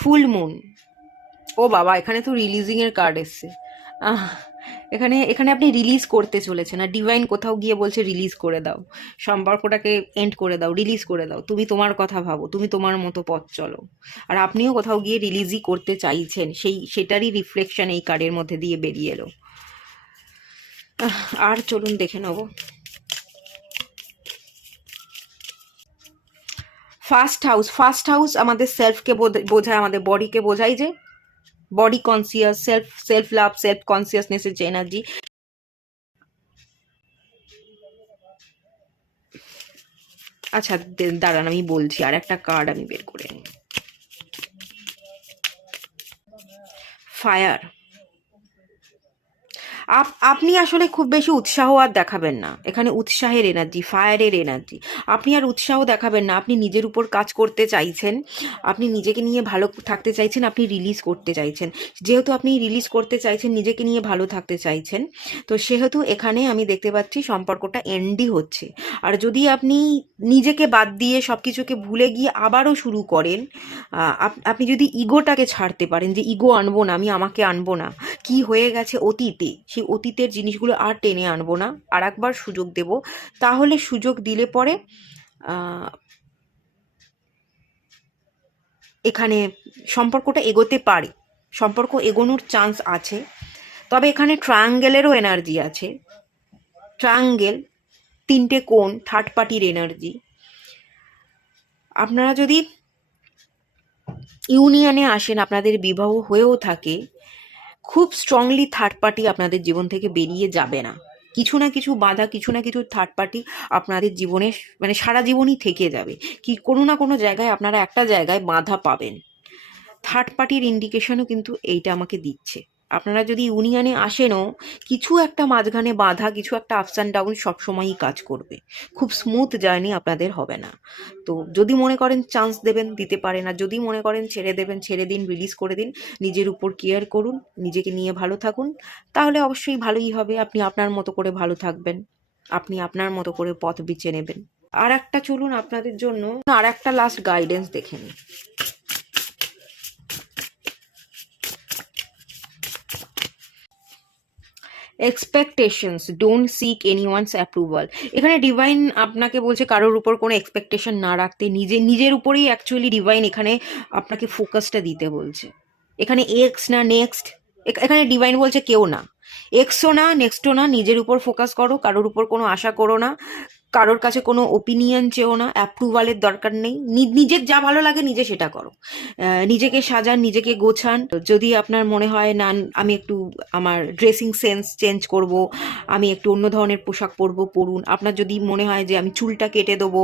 ফুল মুন, ও বাবা, এখানে তো রিলিজিং এর কার্ড এসছে। আহ, এখানে এখানে আপনি রিলিজ করতে চলেছেন, আর ডিভাইন কোথাও গিয়ে বলছে রিলিজ করে দাও, সম্পর্কটাকে এন্ড করে দাও, রিলিজ করে দাও, তুমি তোমার কথা ভাবো, তুমি তোমার মতো পথ চলো। আর আপনিও কোথাও গিয়ে রিলিজই করতে চাইছেন, সেটারই রিফ্লেকশন এই কার্ডের মধ্যে দিয়ে বেরিয়ে এলো। আর চলুন দেখে নেবো। ফার্স্ট হাউস আমাদের সেলফকে বোঝায়, আমাদের বডিকে বোঝায়, যে body conscious, self love, self কনসিয়াসনেসের যে এনার্জি। আচ্ছা দাঁড়ান, আমি বলছি, আর একটা কার্ড আমি বের করে নিই। ফায়ার, আপনি আসলে খুব বেশি উৎসাহ আর দেখাবেন না, এখানে উৎসাহের এনার্জি, ফায়ারের এনার্জি। আপনি আর উৎসাহ দেখাবেন না, আপনি নিজের উপর কাজ করতে চাইছেন, আপনি নিজেকে নিয়ে ভালো থাকতে চাইছেন, আপনি রিলিজ করতে চাইছেন। যেহেতু আপনি রিলিজ করতে চাইছেন, নিজেকে নিয়ে ভালো থাকতে চাইছেন, তো সেহেতু এখানে আমি দেখতে পাচ্ছি সম্পর্কটা এন্ডই হচ্ছে। আর যদি আপনি নিজেকে বাদ দিয়ে সব কিছুকে ভুলে গিয়ে আবারও শুরু করেন, আপনি যদি ইগোটাকে ছাড়তে পারেন, যে ইগো আনবো না, আমি আমাকে আনবো না, কি হয়ে গেছে অতীতে, সেই অতীতের জিনিসগুলো আর টেনে আনবো না, আর একবার সুযোগ দেব, তাহলে সুযোগ দিলে পরে এখানে সম্পর্কটা এগোতে পারে, সম্পর্ক এগোনোর চান্স আছে। তবে এখানে ট্রায়াঙ্গেলেরও এনার্জি আছে, ট্রায়াঙ্গেল, 3টে কোণ, থার্ড পার্টির এনার্জি। আপনারা যদি ইউনিয়নে আসেন, আপনাদের বিবাহ হয়েও থাকে, খুব স্ট্রংলি থার্ড পার্টি আপনাদের জীবন থেকে বেরিয়ে যাবে না। কিছু না কিছু বাধা, কিছু না কিছু থার্ড পার্টি আপনাদের জীবনে মানে সারা জীবনই থেকে যাবে। কি কোনো না কোনো জায়গায় আপনারা একটা জায়গায় বাধা পাবেন। থার্ড পার্টির ইন্ডিকেশনও কিন্তু এইটা আমাকে দিচ্ছে। আপনারা যদি ইউনিয়নে আসেনও, কিছু একটা মাঝখানে বাধা, কিছু একটা আপস অ্যান্ড ডাউন সবসময়ই কাজ করবে। খুব স্মুথ জার্নি আপনাদের হবে না। তো যদি মনে করেন চান্স দেবেন, দিতে পারেন। আর যদি মনে করেন ছেড়ে দেবেন, ছেড়ে দিন, রিলিজ করে দিন। নিজের উপর কেয়ার করুন, নিজেকে নিয়ে ভালো থাকুন, তাহলে অবশ্যই ভালোই হবে। আপনি আপনার মতো করে ভালো থাকবেন, আপনি আপনার মতো করে পথ বেছে নেবেন। আর একটা চলুন আপনাদের জন্য আর একটা লাস্ট গাইডেন্স দেখে নিন। Expectations, don't seek anyone's approval. এখানে ডিভাইন আপনাকে বলছে কারোর উপর কোনো এক্সপেকটেশন না রাখতে, নিজের উপরেই অ্যাকচুয়ালি ডিভাইন এখানে আপনাকে ফোকাসটা দিতে বলছে। এখানে এক্স না নেক্সট, এখানে ডিভাইন বলছে কেউ না, এক্সও না নেক্সটও না, নিজের উপর ফোকাস করো, কারোর উপর কোনো আশা করো না, কারোর কাছে কোনো ওপিনিয়ন চেও না, অ্যাপ্রুভালের দরকার নেই। নিজের যা ভালো লাগে নিজে সেটা করো। নিজেকে সাজান, নিজেকে গোছান। যদি আপনার মনে হয় না আমি একটু আমার ড্রেসিং সেন্স চেঞ্জ করব, আমি একটু অন্য ধরনের পোশাক পরবো, পরুন। আপনার যদি মনে হয় যে আমি চুলটা কেটে দেবো,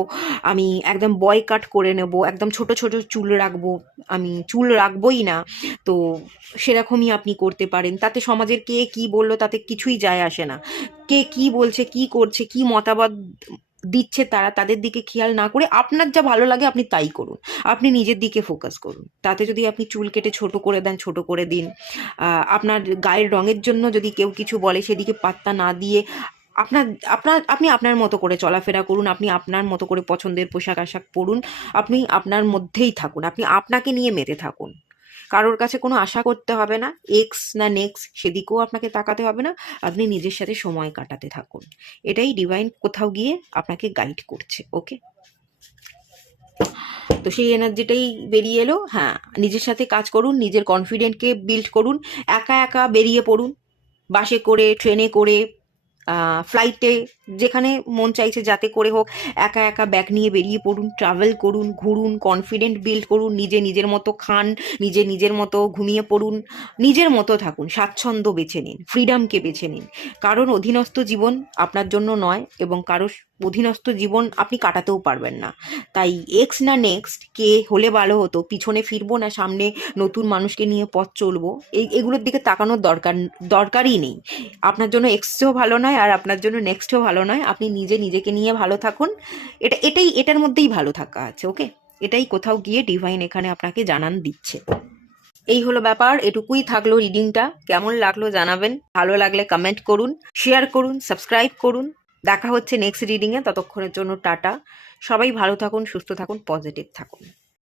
আমি একদম বয় কাট করে নেব, একদম ছোট ছোট চুল রাখবো, আমি চুল রাখবোই না, তো সেরকমই আপনি করতে পারেন। তাতে সমাজের কে কি বললো তাতে কিছুই যায় আসে না। কে কি বলছে, কি করছে, কি মতামত দিচ্ছে তারা, তাদের দিকে খেয়াল না করে আপনার যা ভালো লাগে আপনি তাই করুন। আপনি নিজের দিকে ফোকাস করুন। তাতে যদি আপনি চুল কেটে ছোট করে দেন, ছোট করে দিন। আপনার গায়ের রঙের জন্য যদি কেউ কিছু বলে সেদিকে পাত্তা না দিয়ে আপনি আপনার মতো করে চলাফেরা করুন, আপনি আপনার মতো করে পছন্দের পোশাক আশাক পরুন, আপনি আপনার মধ্যেই থাকুন, আপনি আপনাকে নিয়ে মেতে থাকুন। কারোর কাছে কোনো আশা করতে হবে না, এক্স না নেক্সট সেদিকেও আপনাকে তাকাতে হবে না। আপনি নিজের সাথে সময় কাটাতে থাকুন। এটাই ডিভাইন কোথাও গিয়ে আপনাকে গাইড করছে। ওকে, তো সেই এনার্জিটাই বেরিয়ে এলো। হ্যাঁ, নিজের সাথে কাজ করুন, নিজের কনফিডেন্টকে বিল্ড করুন। একা একা বেরিয়ে পড়ুন, বাসে করে, ট্রেনে করে, ফ্লাইটে, যেখানে মন চাইছে যাতে করে হোক, একা একা ব্যাগ নিয়ে বেরিয়ে পড়ুন, ট্রাভেল করুন, ঘুরুন, কনফিডেন্ট বিল্ড করুন, নিজের মতো খান, নিজের মতো ঘুমিয়ে পড়ুন, নিজের মতো থাকুন, স্বাচ্ছন্দ্য বেছে নিন, ফ্রিডমকে বেছে নিন। কারণ অধীনস্থ জীবন আপনার জন্য নয়, এবং কারো অধীনস্থ জীবন আপনি কাটাতেও পারবেন না। তাই এক্স না নেক্সট কে হলে ভালো হতো, পিছনে ফিরবো না সামনে নতুন মানুষকে নিয়ে পথ চলবো, এগুলোর দিকে তাকানোর দরকারই নেই। আপনার জন্য এক্সও ভালো নয়, আর আপনার জন্য নেক্সটও ভালো নয়। আপনি নিজেকে নিয়ে ভালো থাকুন। এটার মধ্যেই ভালো থাকা আছে। ওকে, এটাই কোথাও গিয়ে ডিভাইন এখানে আপনাকে জানান দিচ্ছে। এই হলো ব্যাপার, এটুকুই থাকলো রিডিংটা। কেমন লাগলো জানাবেন, ভালো লাগলে কমেন্ট করুন, শেয়ার করুন, সাবস্ক্রাইব করুন। দেখা হচ্ছে নেক্সট রিডিংয়ে, ততক্ষণের জন্য টাটা। সবাই ভালো থাকুন, সুস্থ থাকুন, পজিটিভ থাকুন।